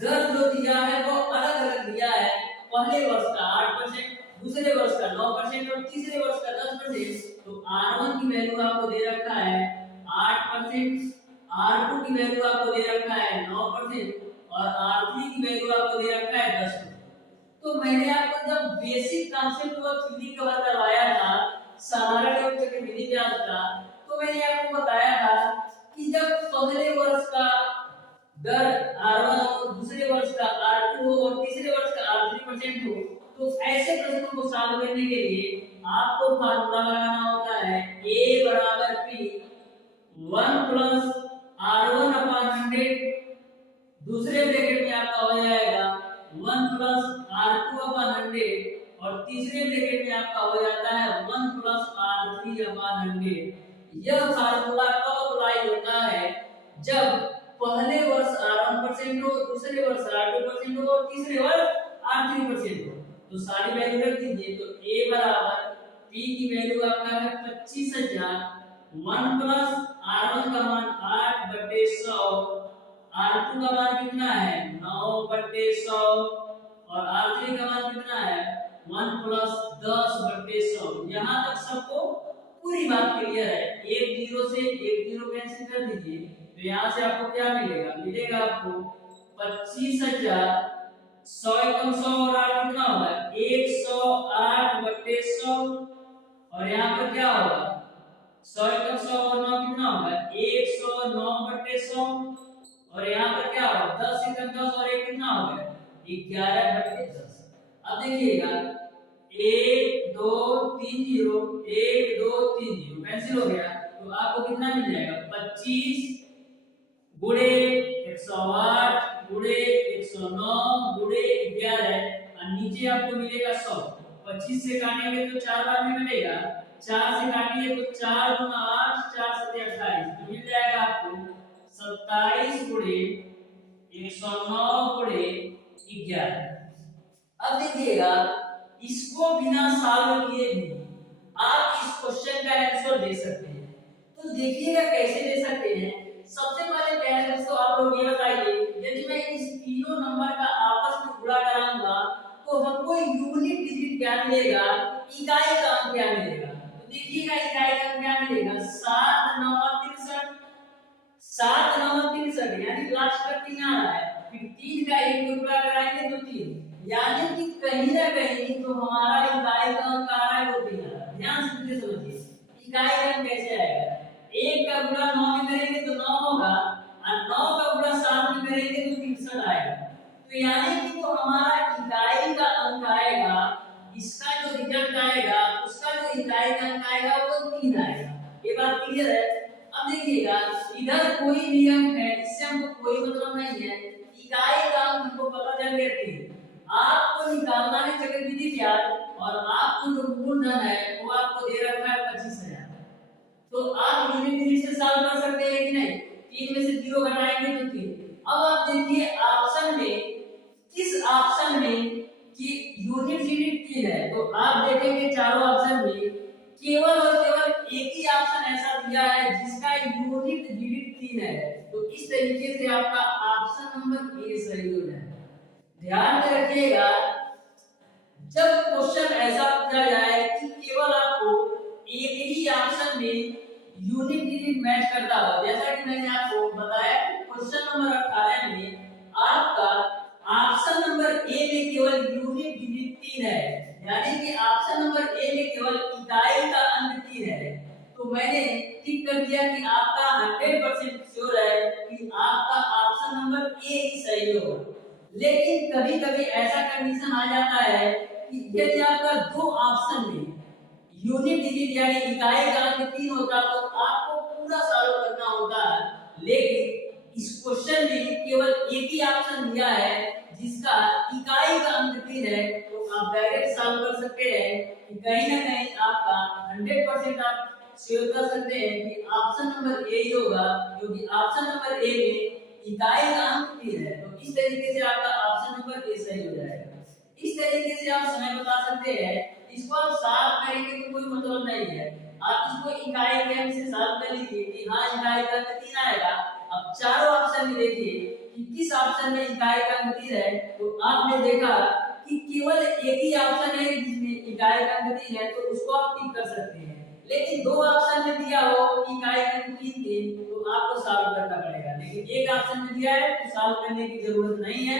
दर जो दिया है वो अलग अलग दिया है, पहले वर्ष का 8%, दूसरे वर्ष का 9% और तीसरे वर्ष का 10%। तो R1 की वैल्यू आपको दे रखा है 8%, R2 की वैल्यू आपको दे रखा है 9% और R3 की वैल्यू आपको दे रखा है 10%। तो मैंने आपको जब बेसिक कॉन्सेप्ट और थ्योरी कवर करवाया था साधारण एवं चक्रवृद्धि ब्याज का, तो मैंने आपको बताया था कि जब पहले वर्ष का दर R1 और दूसरे वर्ष का R2 और तीसरे वर्ष का R3% हो, तो ऐसे प्रश्नों को सॉल्व करने के लिए आपको फार्मूला लगाना होता है A बराबर P 1 प्लस R1/100, दूसरे ब्रैकेट में आपका हो जाएगा 1 प्लस R2/100 और तीसरे ब्रैकेट में आपका हो जाता है 1 प्लस R3/100। यह फार्मूला कब अप्लाई होता है, जब पहले वर्ष R1% हो, दूसरे वर्ष R2% हो और तीसरे वर्ष R3% हो। तो सारी वैल्यू रख दीजिए, तो A बराबर P की वैल्यू आपका है 25,000, 1 प्लस R1 का मान 8/100 R2 का मान कितना है 9/100 और R3 का मान कितना है 1 + 10/100। यहाँ तक सबको पूरी बात क्लियर है। एक जीरो से एक जीरो कैंसिल कर दीजिए तो यहाँ से आपको क्या मिलेगा, मिलेगा आपको 25,000। 100 एकम 100 और 8 कितना होगा 108/100 और यहाँ पर क्या होगा 100 एकम 100 और 9 कितना होगा 109/100 और यहाँ पर क्या होगा 10 एकम 10 और 1 कितना होगा 11/10। अब देखिएगा 1 2 3 0 1 2 3 0 कैंसिल हो गया तो आपको कितना मिल जाएगा 25 गुणे 108 गुणे 109 गुणे 11 और नीचे आपको मिलेगा 100। 25 से काटेंगे तो 4 बार में कटेगा, 4 से काटिए तो 4 गुना 8 4 7 28 तो मिल जाएगा आपको 27 गुणे 109 गुणे 11। अब देखिएगा इसको बिना सॉल्व किए भी आप इस क्वेश्चन का आंसर दे सकते हैं। तो देखिएगा कैसे दे सकते हैं। सबसे पहले दोस्तों आप लोग ये बताइए यदि मैं इस तीनों नंबर का आपस में गुणा कराऊंगा तो हमको यूनिट डिजिट क्या मिलेगा, इकाई का अंक क्या मिलेगा। तो देखिएगा इकाई का अंक क्या मिलेगा 7 9 63 7 9 63 यानी लास्ट का 3 आ रहा है, फिर 3 का 1 गुणा कराएंगे तो 3 यानी कि कहीं ना कहीं जो हमारा इकाई का अंक आ रहा है वो 3 आ रहा है। ध्यान से समझिए इकाई का अंक कैसे आएगा, 1 का गुणा 9 में करेंगे तो 9 होगा और 9 का गुणा 7 में करेंगे तो 63 आएगा। तो यानी कि जो हमारा इकाई का अंक आएगा इसका जो रिजल्ट आएगा उसका जो इकाई का अंक आएगा वो 3 आएगा। ये बात क्लियर है। अब देखिएगा इधर कोई भी अंक है इससे हमको कोई मतलब नहीं है, इकाई का अंक हमको पता चल गया 3। आपको निकालना है चक्रवृद्धि ब्याज और आपको जो मूलधन है वो आपको दे रखा है 25,000। तो आप यूनिट डिजिट से सॉल्व कर सकते हैं कि नहीं, 3 में से 0 घटाएंगे तो 3। अब आप देखिए ऑप्शन में किस ऑप्शन में कि यूनिट डिजिट 3 है तो आप देखेंगे चारों ऑप्शन में केवल और केवल एक ही ऑप्शन ऐसा दिया है जिसका यूनिट डिजिट 3 है। तो इस तरीके से आपका ऑप्शन नंबर ए सही हो जाएगा। ध्यान में रखिएगा जब क्वेश्चन ऐसा पूछा जाए कि केवल आपको एक ही ऑप्शन में यूनिट डिजिट मैच करता हो, जैसा कि मैंने आपको बताया क्वेश्चन नंबर 18 में आपका ऑप्शन नंबर ए में केवल यूनिट डिजिट 3 है, यानी कि ऑप्शन नंबर ए में केवल इकाई का अंक 3 है। तो मैंने टिक कर दिया कि आपका 100% श्योर है कि आपका ऑप्शन नंबर ए ही सही होगा। लेकिन कभी-कभी ऐसा कंडीशन आ जाता है कि यदि आपका दो ऑप्शन में यूनिट डिजिट यानी इकाई का अंक 3 होता तो आपको पूरा सॉल्व करना होता है, लेकिन इस क्वेश्चन में केवल एक ही ऑप्शन दिया है जिसका इकाई का अंक 3 है। तो आप डायरेक्ट सॉल्व कर सकते हैं कि कहीं ना कहीं आपका 100% आप श्योर कर सकते हैं कि ऑप्शन नंबर ए ही होगा, क्योंकि ऑप्शन नंबर ए में इकाई का अंक 3 है। तो इस तरीके से आपका ऑप्शन नंबर ए सही हो जाएगा। इस तरीके से आप समय बता सकते हैं। इसको आप सॉल्व करेंगे तो कोई मतलब नहीं है, आप इसको इकाई के अंक से सॉल्व कर लीजिए कि हां इकाई का अंक 3 आएगा। अब चारों ऑप्शन में देखिए कि किस ऑप्शन में इकाई का अंक 3 है। तो आपने देखा कि केवल एक ही ऑप्शन है जिसमें इकाई का अंक 3 है, तो उसको आप टिक कर सकते हैं। लेकिन दो ऑप्शन में दिया हो कि इकाई का अंक 3 तो आपको सॉल्व करना पड़ेगा, लेकिन एक ऑप्शन में दिया है तो सॉल्व करने की जरूरत नहीं है,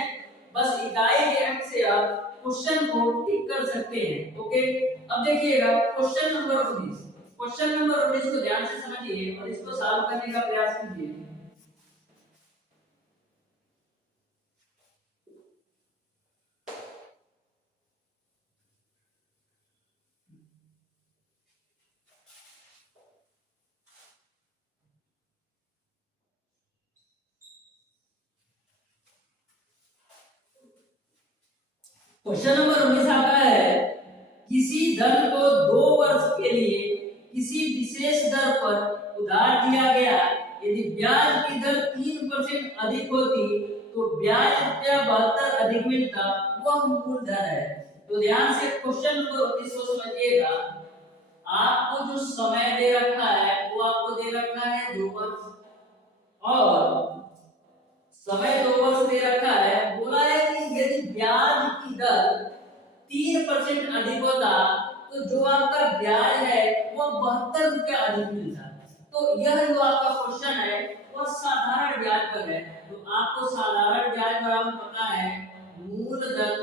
बस इकाई के अंक से आप क्वेश्चन को टिक कर सकते हैं। ओके, अब देखिएगा क्वेश्चन नंबर 19। क्वेश्चन नंबर 19 को ध्यान से समझिए और इसको सॉल्व करने का प्रयास कीजिए। क्वेश्चन नंबर 19 आपका है किसी धन को 2 वर्ष के लिए किसी विशेष दर पर उधार दिया गया, यदि ब्याज की दर 3% अधिक होती तो ब्याज ₹72 अधिक मिलता, वह मूलधन है। तो ध्यान से क्वेश्चन नंबर 19 को समझिएगा। आपको जो समय दे रखा है वो आपको दे रखा है 2 वर्ष और समय 2 वर्ष दे रखा है, बोला है कि यदि ब्याज की दर 3% अधिक होता तो जो आपका ब्याज है वो 72 रुपया अधिक मिलता। तो यह जो आपका क्वेश्चन है वो साधारण ब्याज पर है। तो आपको साधारण ब्याज बराबर पता है मूलधन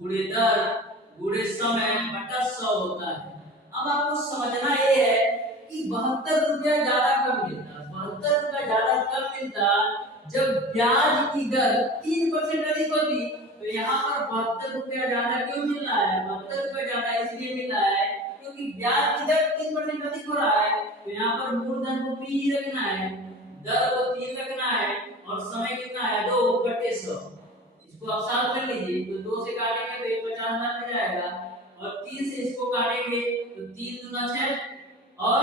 गुणे दर गुणे समय बटा 100 होता है। अब आपको समझना ये है कि 72 रुपया ज्यादा कब मिलता, 72 रुपया ज्यादा कब मिलता जब ब्याज की दर 3% अधिक होती। तो यहाँ पर 72 रुपया ज्यादा क्यों मिल रहा है, 72 रुपया ज्यादा इसलिए मिल रहा है क्योंकि ब्याज की दर 3% अधिक हो रहा है। तो यहाँ पर मूलधन को P रखना है, दर को 3 रखना है और समय कितना है 2/100। इसको आप साफ कर लीजिए, तो 2 से काटेंगे तो 50,000 मिल जाएगा और 3 से इसको काटेंगे तो 3 दूना 6 और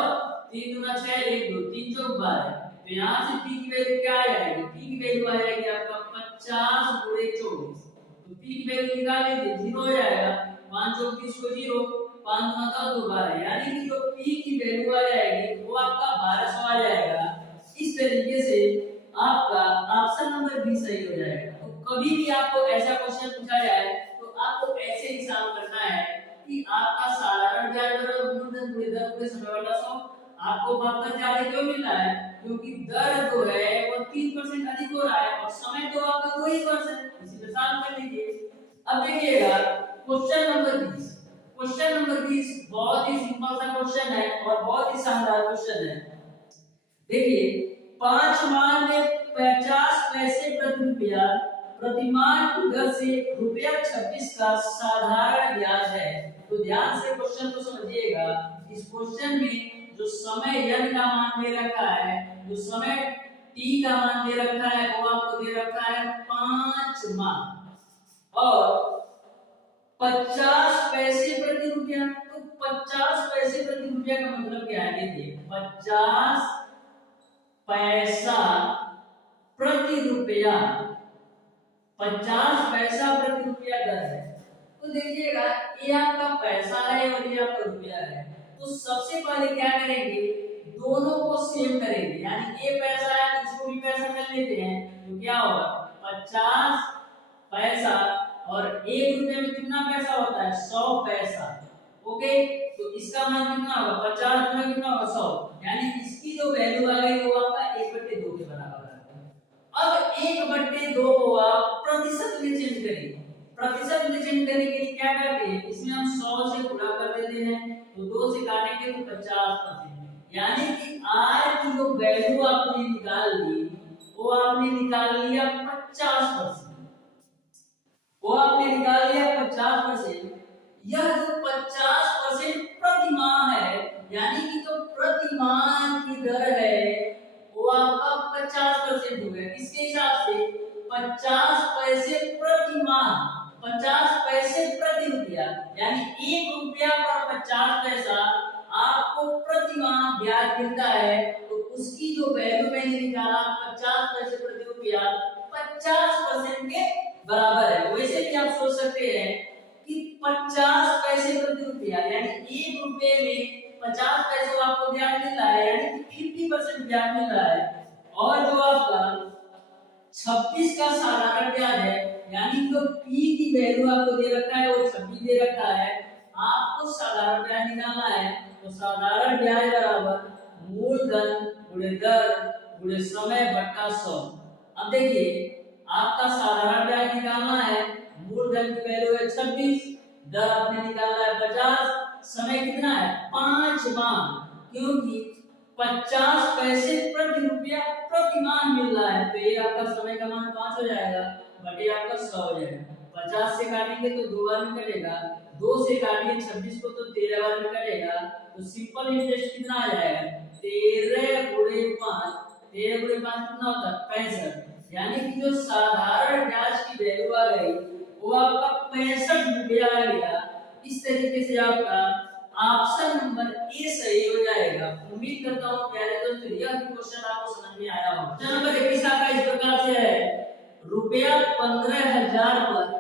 3 दूना 6 1 2 3 चौक 12। तो यहाँ से P की वैल्यू क्या आ जाएगी, P की वैल्यू आ जाएगी आपका 50 गुणे 24। तो P की वैल्यू निकाल लीजिए 0 हो जाएगा, 5 चौक 30 को 0, 5 दूना 10 2 12, यानी कि जो P की वैल्यू आ जाएगी वो आपका 1200 आ जाएगा। इस तरीके से आपका ऑप्शन नंबर बी सही हो जाएगा। तो कभी भी आपको ऐसा क्वेश्चन पूछा जाए तो आपको ऐसे हिसाब करना है कि आपका साधारण ब्याज बराबर मूलधन गुणे दर गुणे समय बटा 100। आपको 72 ज्यादा क्यों मिल रहा है, क्योंकि दर जो है वो 3% अधिक हो रहा है और समय तो आपका 2 ही वर्ष है, इसी पे सॉल्व कर लीजिए। अब देखिएगा क्वेश्चन नंबर 20। क्वेश्चन नंबर 20 बहुत ही सिंपल सा क्वेश्चन है और बहुत ही शानदार क्वेश्चन है। देखिए 5 माह में 50 पैसे प्रति रुपया प्रतिमाह की दर से रुपया 26 का साधारण ब्याज है। तो ध्यान से क्वेश्चन को समझिएगा। इस क्वेश्चन में जो समय n का मान दे रखा है, जो समय t का मान दे रखा है वो आपको दे रखा है 5 माह और 50 पैसे प्रति रुपया। तो 50 पैसे प्रति रुपया का मतलब क्या है, देखिए 50 पैसा प्रति रुपया, 50 पैसा प्रति रुपया दर है। तो देखिएगा ये आपका पैसा है और ये आपका रुपया है। तो सबसे पहले क्या करेंगे, दोनों को सेम करेंगे, यानी ये पैसा है इसको भी पैसा कर लेते हैं। तो क्या होगा 50 पैसा और 1 रुपये में कितना पैसा होता है 100 पैसा। ओके, तो इसका मान कितना होगा 50 गुना कितना होगा 100, यानी इसकी जो वैल्यू आ गई वो आपका 1/2 के बराबर है। अब 1/2 को आप प्रतिशत में चेंज करिए। प्रतिशत में चेंज करने के लिए क्या करते हैं, इसमें हम 100 से गुणा कर देते हैं, तो 2 से काटेंगे तो 50%, यानी कि आर की जो वैल्यू आपने निकाल ली वो आपने निकाल लिया 50%, वो आपने निकाल लिया 50%। यह जो 50% प्रति माह है, यानी कि जो प्रति माह की दर है वो आपका 50% हो गया। इसके हिसाब से 50 पैसे प्रति माह, 50 पैसे प्रति रुपया, यानी 1 रुपया पर 50 पैसा आपको प्रति माह ब्याज मिलता है। तो उसकी जो वैल्यू मैंने निकाला 50 पैसे प्रति रुपया 50% के बराबर है। वैसे भी आप सोच सकते हैं कि 50 पैसे प्रति रुपया, यानी 1 रुपये में 50 पैसे आपको ब्याज मिल रहा है, यानी कि 50% ब्याज मिल रहा है। और जो आपका 26 का साधारण ब्याज है, यानी जो P की वैल्यू आपको दे रखा है वो 26 दे रखा है, आपको साधारण ब्याज निकालना है। तो साधारण ब्याज बराबर मूलधन गुणे दर गुणे समय बटा 100। अब देखिए आपका साधारण ब्याज निकालना है, मूलधन की वैल्यू है 26, दर आपने निकाला है 50, समय कितना है 5 माह, क्योंकि 50 पैसे प्रति रुपया प्रति माह मिल रहा है। तो ये आपका समय का मान 5 हो जाएगा बटे आपका 100 हो जाएगा। 50 से काटेंगे तो 2 बार में कटेगा, 2 से काटिए 26 को तो 13 बार में कटेगा। तो सिंपल इंटरेस्ट कितना आ जाएगा 13 गुणे 5, 13 गुणे 5 कितना होता है 65, यानी कि जो साधारण ब्याज की वैल्यू आ गई वो आपका 65 रुपया आ गया। इस तरीके से आपका ऑप्शन नंबर ए सही हो जाएगा। उम्मीद करता हूं प्यारे दोस्तों यह क्वेश्चन आपको समझ में आया होगा। क्वेश्चन नंबर 21 आपका इस प्रकार से है, रुपया 15,000 पर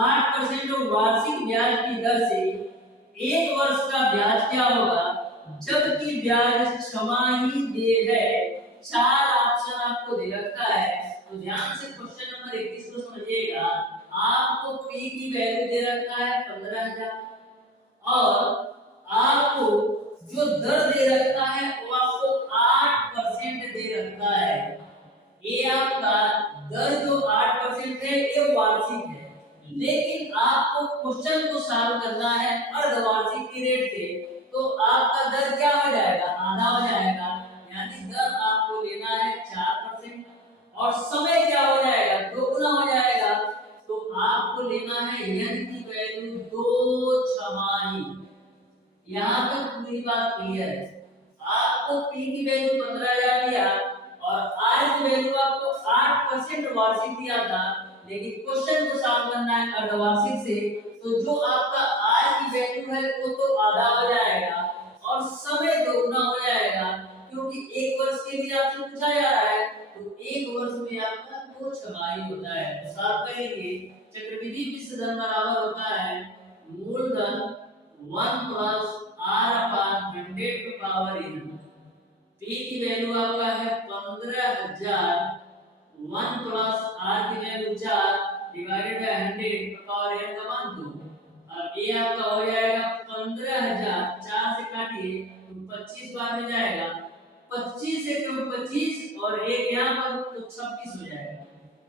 8% वार्षिक ब्याज की दर से 1 वर्ष का ब्याज क्या होगा जबकि ब्याज छमाही दे है। 4 ऑप्शन आपको दे रखा है, तो ध्यान से क्वेश्चन नंबर 21 को समझिएगा। आपको पी की वैल्यू दे रखा है 15,000 और आपको जो दर दे रखा है वो आपको 8% दे रखा है। ये आपका दर जो 8% है ये वार्षिक है, लेकिन आपको क्वेश्चन को सॉल्व करना है अर्धवार्षिक की रेट से, तो आपका दर क्या हो जाएगा, आधा हो जाएगा। यानी दर आपको लेना है 4% और समय क्या हो जाएगा, दोगुना हो जाएगा। तो आपको लेना है यन की वैल्यू 2 छमाही। यहाँ तक पूरी बात क्लियर है। आपको पी की वैल्यू 15,000 दिया और आर की वैल्यू आपको 8% वार्षिक दिया था, लेकिन क्वेश्चन को सॉल्व करना है अर्धवार्षिक से, तो जो आपका आर की वैल्यू है वो तो आधा हो जाएगा और समय दोगुना हो जाएगा, क्योंकि एक वर्ष के लिए आपसे पूछा जा रहा है, तो एक वर्ष में आपका 2 छमाही होता है। तो सॉल्व करेंगे, चक्रवृद्धि मिश्र धन बराबर होता है मूलधन 1 plus r upon 100 to power n। p की वैल्यू आपका है 15,000, 1 प्लस r की value 4 divided by 100 to power n का मान 2। अब ये आपका हो जाएगा 15,000, 4 से काटिए तो 25 बार में जाएगा, 25 से कम 25 और एक यहाँ पर तो 26 हो जाएगा।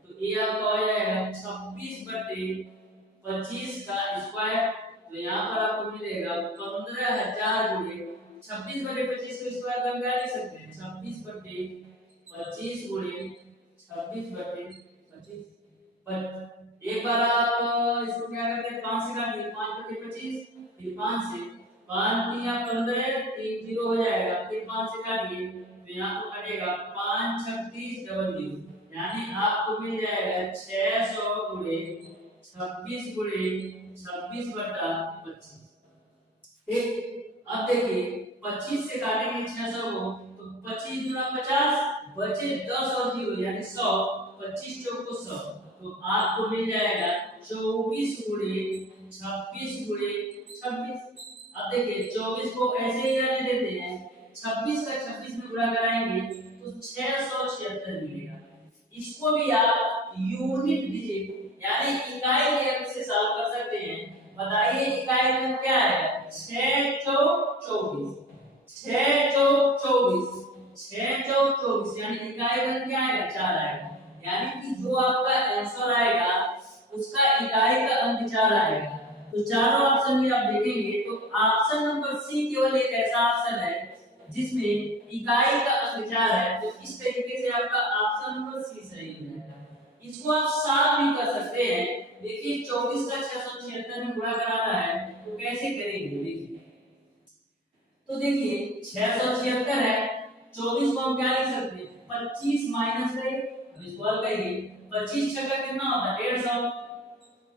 तो ये आपका हो जाएगा 26/25 का स्क्वायर। तो यहाँ पर आपको मिलेगा 15,000 गुणे 26/25 को स्क्वायर करके क्या लिख सकते हैं, 26/25 गुणे 26/25। एक बार आप इसको क्या करते हैं, 5 से काटिए, 5/25 फिर 5 से 5 3 15 3 0 हो जाएगा, फिर 5 से काटिए तो यहाँ पर कटेगा 5 36 00, यानी आपको मिल जाएगा 600 गुणे 26 गुणे 26/25। ठीक, अब देखिए 25 से काटेंगे 600 को तो 25 गुना 50 बचे 10 और 0 यानी 100, 25 चौको 100, तो आपको मिल जाएगा 24 गुणे 26 गुणे 26। अब देखिए 24 को ऐसे ही रहने देते हैं, 26 का 26 में गुणा कराएंगे तो 676 मिलेगा। इसको भी आप यूनिट डिजिट यानी इकाई के अंक से सॉल्व कर सकते हैं। बताइए इकाई अंक क्या है, 6 चौक 24, 6 चौक 24, 6 चौक 24 यानी इकाई अंक क्या आएगा, 4 आएगा। यानी कि जो आपका आंसर आएगा उसका इकाई का अंक 4 आएगा। तो चारों ऑप्शन में आप देखेंगे तो ऑप्शन नंबर सी केवल एक ऐसा ऑप्शन है जिसमें इकाई का अंक 4 है। तो इस तरीके से आपका ऑप्शन नंबर सी सही हो जाएगा। इसको आप साफ भी कर सकते हैं। देखिए 24 का 676 में गुणा कराना है तो कैसे करेंगे, देखिए तो देखिए 676 है, 24 को हम क्या लिख सकते हैं, 25 माइनस करेंगे, अब इसको हल करिए, 25 छक्का कितना होता है 150,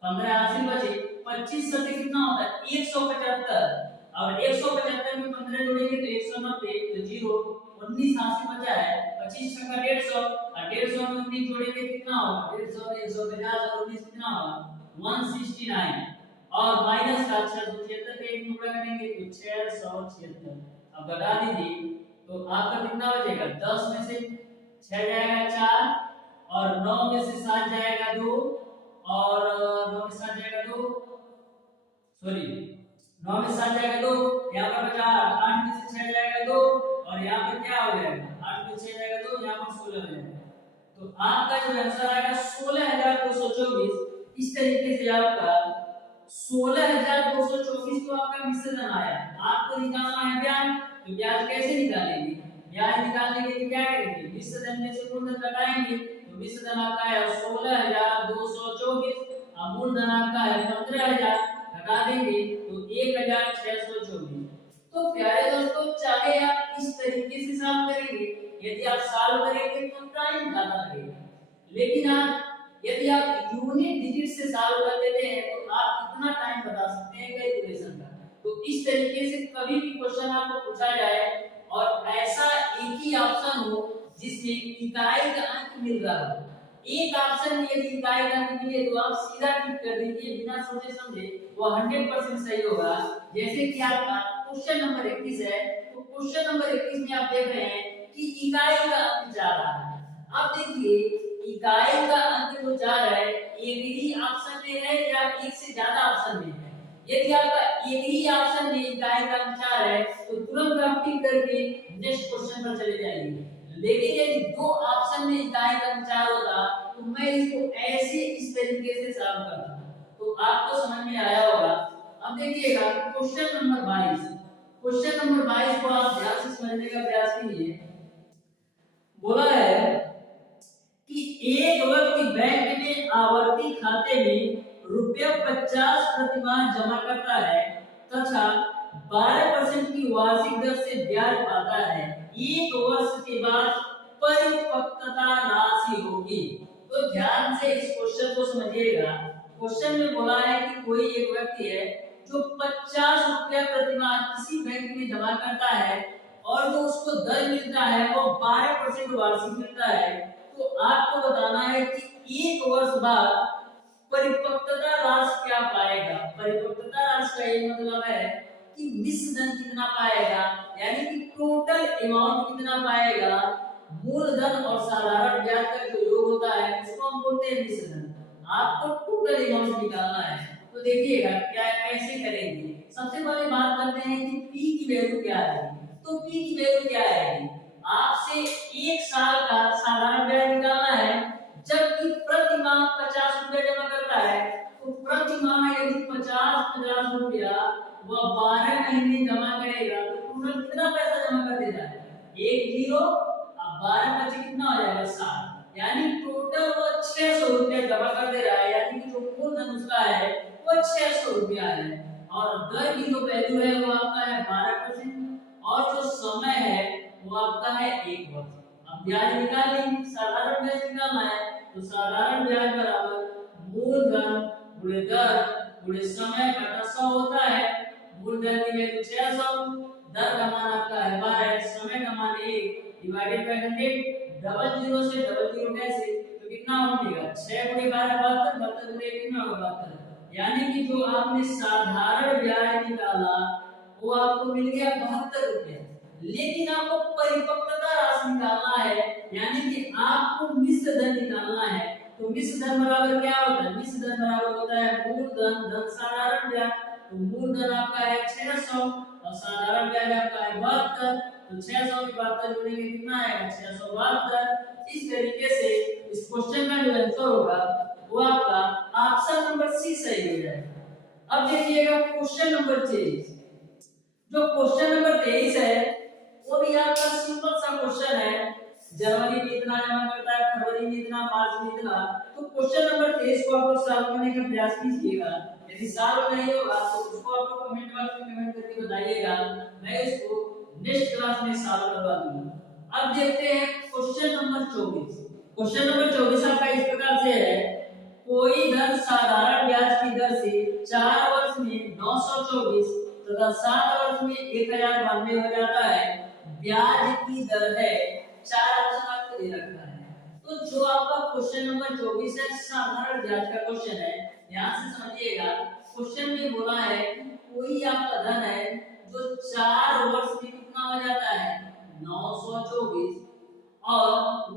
15 80 बचे, 25 सत्ते कितना होता है 175। अब 175 में 15 जोड़ेंगे तो 190, तो 0 19 80 बचा है, 25 छक्का 150 और 150 में 19 जोड़ेंगे कितना होगा 150 150 और 19 कितना होगा 169 और माइनस का 676 पे एक टुकड़ा करेंगे तो 676। अब घटा दीजिए तो आपका कितना बचेगा, 10 में से 6 जाएगा 4 और 9 में से 7 जाएगा 2 और 9 में 7 जाएगा 2, सॉरी 9 में 7 जाएगा 2, यहाँ पर बचा 8 में से 6 जाएगा 2 और यहाँ पर क्या हो जाएगा 8 में 6 जाएगा 2, यहाँ पर 16 हो जाएगा। तो आपका जो आंसर आएगा 16,224। इस तरीके से आपका 16,224 तो आपका मिश्र धन आया। आपको निकालना है ब्याज, तो ब्याज कैसे निकालेंगे, ब्याज निकालने के लिए क्या करेंगे, मिश्र धन में से मूलधन घटाएंगे तो मिश्र धन आपका है 16,224 और मूलधन आपका है 15,000, घटा देंगे तो 1,624। तो प्यारे दोस्तों चाहे आप इस तरीके से सॉल्व करेंगे, यदि आप सॉल्व करेंगे तो टाइम ज्यादा लगेगा, लेकिन आप यदि आप यूनिट डिजिट से सॉल्व कर लेते हैं तो आप इतना टाइम बता सकते हैं कैलकुलेशन का। तो इस तरीके से कभी भी क्वेश्चन आपको पूछा जाए और ऐसा एक ही ऑप्शन हो जिसमें इकाई का अंक मिल रहा हो, एक ऑप्शन में यदि इकाई का अंक मिले तो आप सीधा टिक कर दीजिए बिना सोचे समझे, वो 100% सही होगा। जैसे कि आपका क्वेश्चन नंबर 21 है, तो क्वेश्चन नंबर 21 में आप देख रहे हैं कि इकाई का अंक जा रहा है। अब देखिए इकाई का अंतिम उच्चार है एक ही ऑप्शन में है या एक से ज्यादा ऑप्शन में है। यदि आपका एक ही ऑप्शन में इकाई का उच्चार है तो तुरंत आप टिक करके नेक्स्ट क्वेश्चन पर चले जाइए। लेकिन यदि दो ऑप्शन में इकाई का उच्चार होता तो मैं इसको ऐसे इस तरीके से सॉल्व करता। तो आपको समझ में आया होगा। अब देखिएगा क्वेश्चन नंबर 22। क्वेश्चन नंबर 22 को आप ध्यान से समझने का प्रयास कीजिए। बोला है कि एक व्यक्ति बैंक में आवर्ती खाते में ₹50 प्रतिमाह जमा करता है तथा 12% की वार्षिक दर से ब्याज पाता है। एक वर्ष के बाद परिपक्वता राशि होगी। तो ध्यान से इस क्वेश्चन को समझिएगा। क्वेश्चन में बोला है कि कोई एक व्यक्ति है जो 50 रुपया प्रतिमाह किसी बैंक में जमा करता है और जो उसको दर मिलता है वो 12% वार्षिक मिलता है। तो आपको बताना है कि एक वर्ष बाद परिपक्वता राशि क्या पाएगा। परिपक्वता राशि का ये मतलब है कि मिश्र धन कितना पाएगा, यानी कि टोटल अमाउंट कितना पाएगा। मूलधन और साधारण ब्याज का जो योग होता है उसको हम बोलते हैं मिश्र धन। आपको टोटल अमाउंट निकालना है। तो देखिएगा क्या कैसे करेंगे। सबसे पहले बात करते हैं कि P की वैल्यू क्या है। तो P की वैल्यू क्या है, आपसे एक साल का साधारण ब्याज निकालना है। जबकि प्रति माह 50 रुपया जमा करता है तो प्रति माह यदि 50 रुपया वह 12 महीने जमा करेगा तो टोटल कितना पैसा जमा कर देता है, एक जीरो। अब 12 बचे कितना हो जाएगा 7, यानी टोटल वह 600 रुपया जमा कर दे रहा है। यानी कि जो मूलधन उसका है वो 600 रुपया है और दर की जो वैल्यू है वो आपका है 12% और जो समय है वो आपका है 1 वर्ष। अब ब्याज निकाल लेंगे, साधारण ब्याज निकालना है तो साधारण ब्याज बराबर मूलधन गुणे दर गुणे समय घटा 100 होता है। मूलधन की वैल्यू 600, दर का मान आपका है 12, समय का मान 1 डिवाइडेड बाय 100। डबल जीरो से डबल जीरो कैसे, तो कितना हो जाएगा 6 गुणे 12 72, 72 गुणे कितना होगा 72। यानी कि जो आपने साधारण ब्याज निकाला वो आपको मिल गया 72 रुपया। लेकिन आपको परिपक्वता राशि निकालना है, यानी कि आपको मिश्र धन निकालना है। तो मिश्र धन बराबर क्या होता है, मिश्र धन बराबर होता है मूलधन धन साधारण ब्याज। तो मूलधन आपका है 600 और साधारण ब्याज आपका है 72। तो 600 की 72 जोड़ेंगे कितना आएगा 672। इस तरीके से इस क्वेश्चन का जो आंसर होगा वो आपका ऑप्शन नंबर सी सही हो जाएगा। अब देखिएगा क्वेश्चन नंबर 23। जो क्वेश्चन नंबर 23 है वो भी आपका सिंपल सा क्वेश्चन है। जनवरी में इतना जमा करता है, फरवरी में इतना, मार्च में इतना। तो क्वेश्चन नंबर 23 को आप लोग सॉल्व करने का प्रयास कीजिएगा। यदि सॉल्व नहीं होगा तो उसको आप लोग कमेंट बॉक्स में कमेंट करके बताइएगा, मैं इसको नेक्स्ट क्लास में सॉल्व करवा दूंगा। अब देखते हैं क्वेश्चन नंबर 24। क्वेश्चन नंबर 24 आपका इस प्रकार से है, कोई धन साधारण ब्याज की दर से 4 वर्ष में 924 तथा 7 वर्ष में 1092 हो जाता है। ब्याज की दर है 4 ऑप्शन आपको दे रखा है। तो जो आपका क्वेश्चन नंबर 24 है साधारण ब्याज का क्वेश्चन है। ध्यान से समझिएगा। क्वेश्चन में बोला है कि कोई आपका धन है जो 4 वर्ष में कितना हो जाता है 924 और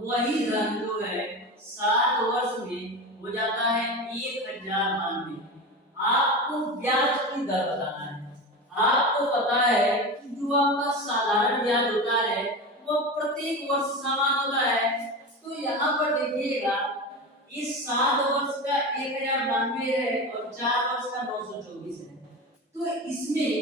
वही धन जो है 7 वर्ष में हो जाता है 1092। आपको ब्याज की दर बताना है। आपको पता है कि जो आपका साधारण ब्याज होता है वो प्रत्येक वर्ष समान होता है। तो यहाँ पर देखिएगा इस 7 वर्ष का 1092 है और 4 वर्ष का 924 है। तो इसमें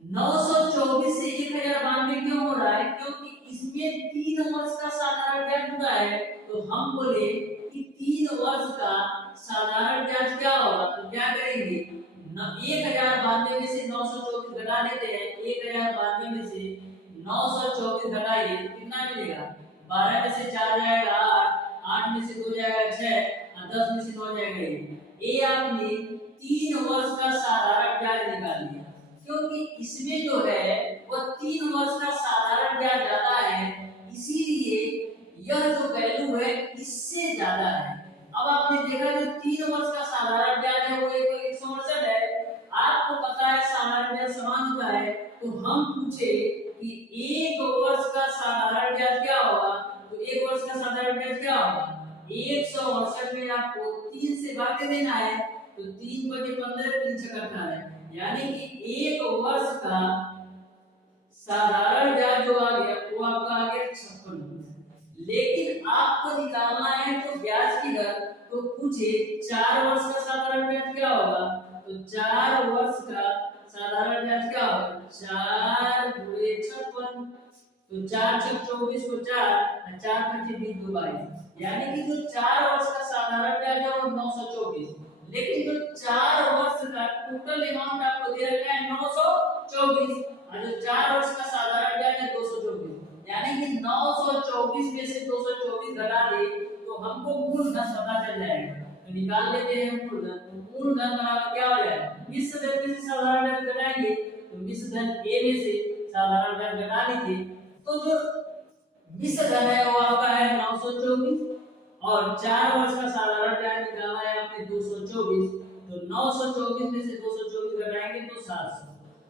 924 से 1092 क्यों हो रहा है, क्योंकि इसमें 3 वर्ष का साधारण ब्याज होता है। तो हम बोले कि 3 वर्ष का साधारण ब्याज क्या होगा, तो क्या करेंगे 1092 में से 924 घटा देते हैं। 1092 में से 924 घटाइए तो कितना मिलेगा, 12 में से 4 जाएगा 8, 8 में से 2 जाएगा 6 और 10 में से 9 जाएगा। ये आपने 3 वर्ष का साधारण ब्याज निकाल लिया, क्योंकि इसमें जो है वो 3 वर्ष का साधारण ब्याज ज्यादा है, इसीलिए यह जो वैल्यू है इससे ज्यादा है। अब आपने देखा जो 3 वर्ष का साधारण ब्याज है वो 168 है। आपको पता है साधारण ब्याज समान होता है, तो हम पूछे कि 1 वर्ष का साधारण ब्याज क्या होगा, तो 1 वर्ष का साधारण ब्याज क्या होगा 1968 में आपको 3 से भाग के देना है, तो 3 बटे 15 3 छक्का 18, यानी कि एक वर्ष का साधारण ब्याज जो आ गया वो आपका आ गया 56। लेकिन आपको निकालना है तो ब्याज की दर, तो पूछे 4 वर्ष का साधारण ब्याज क्या होगा, तो 4 वर्ष का साधारण ब्याज क्या होगा, 4 गुणे 56, तो 4 छक 24 को 4 4 पच्चीस 20 दो 22, यानी कि जो 4 वर्ष का साधारण ब्याज है वो 924, लेकिन जो 4 वर्ष का टोटल अमाउंट आपको दे रखा है 924, और जो 4 वर्ष का साधारण ब्याज है 224, यानी कि 924 में से 224 घटा दे तो हमको मूलधन पता चल जाएगा। तो निकाल लेते हैं मूलधन, तो मूलधन बराबर क्या हो जाएगा, मिश्र धन में से साधारण ब्याज घटाएंगे, तो मिश्र धन ए में से साधारण ब्याज घटा लीजिए, तो जो मिश्र धन है वो आपका है 924, और 4 वर्ष का साधारण ब्याज निकाला है आपने 224, तो 924 में से 224 घटाएंगे तो 700।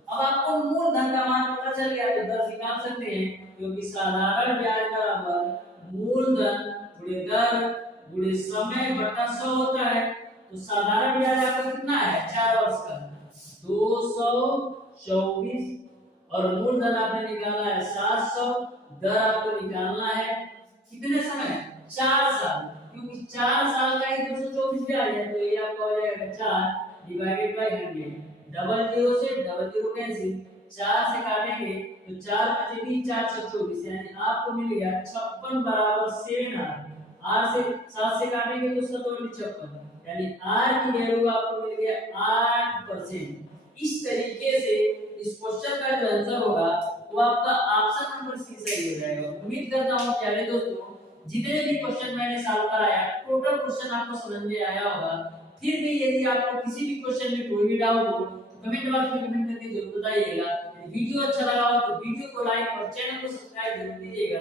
अब आपको मूलधन का मान पता चल गया तो दर निकाल सकते हैं, क्योंकि साधारण ब्याज बराबर मूलधन गुणे दर गुणे समय बटा 100 होता है। तो साधारण ब्याज आपका कितना है 4 वर्ष का 224, और मूलधन आपने निकाला है 700, दर आपको निकालना है कितने समय 4 साल, क्योंकि 4 साल का ही 224 ब्याज है, तो ये आपका हो जाएगा 4 डिवाइडेड बाय 100, डबल जीरो से डबल जीरो कैंसिल, 4 से काटेंगे तो 4 बचे भी 4 24, यानी आपको मिल गया 56 बराबर 7 आर से 7 से काटेंगे तो 7 56, यानी आर की वैल्यू आपको मिल गया 8%। इस तरीके से इस क्वेश्चन का जो आंसर होगा वो आपका ऑप्शन नंबर सी सही हो जाएगा। उम्मीद करता हूं प्यारे दोस्तों जितने भी क्वेश्चन मैंने सॉल्व कराया टोटल क्वेश्चन आपको समझ में आया होगा। फिर भी यदि आपको किसी भी क्वेश्चन में कोई भी डाउट हो तो कमेंट बॉक्स में कमेंट करके जरूर बताइएगा। वीडियो अच्छा लगा हो तो वीडियो को लाइक और चैनल को सब्सक्राइब जरूर कीजिएगा।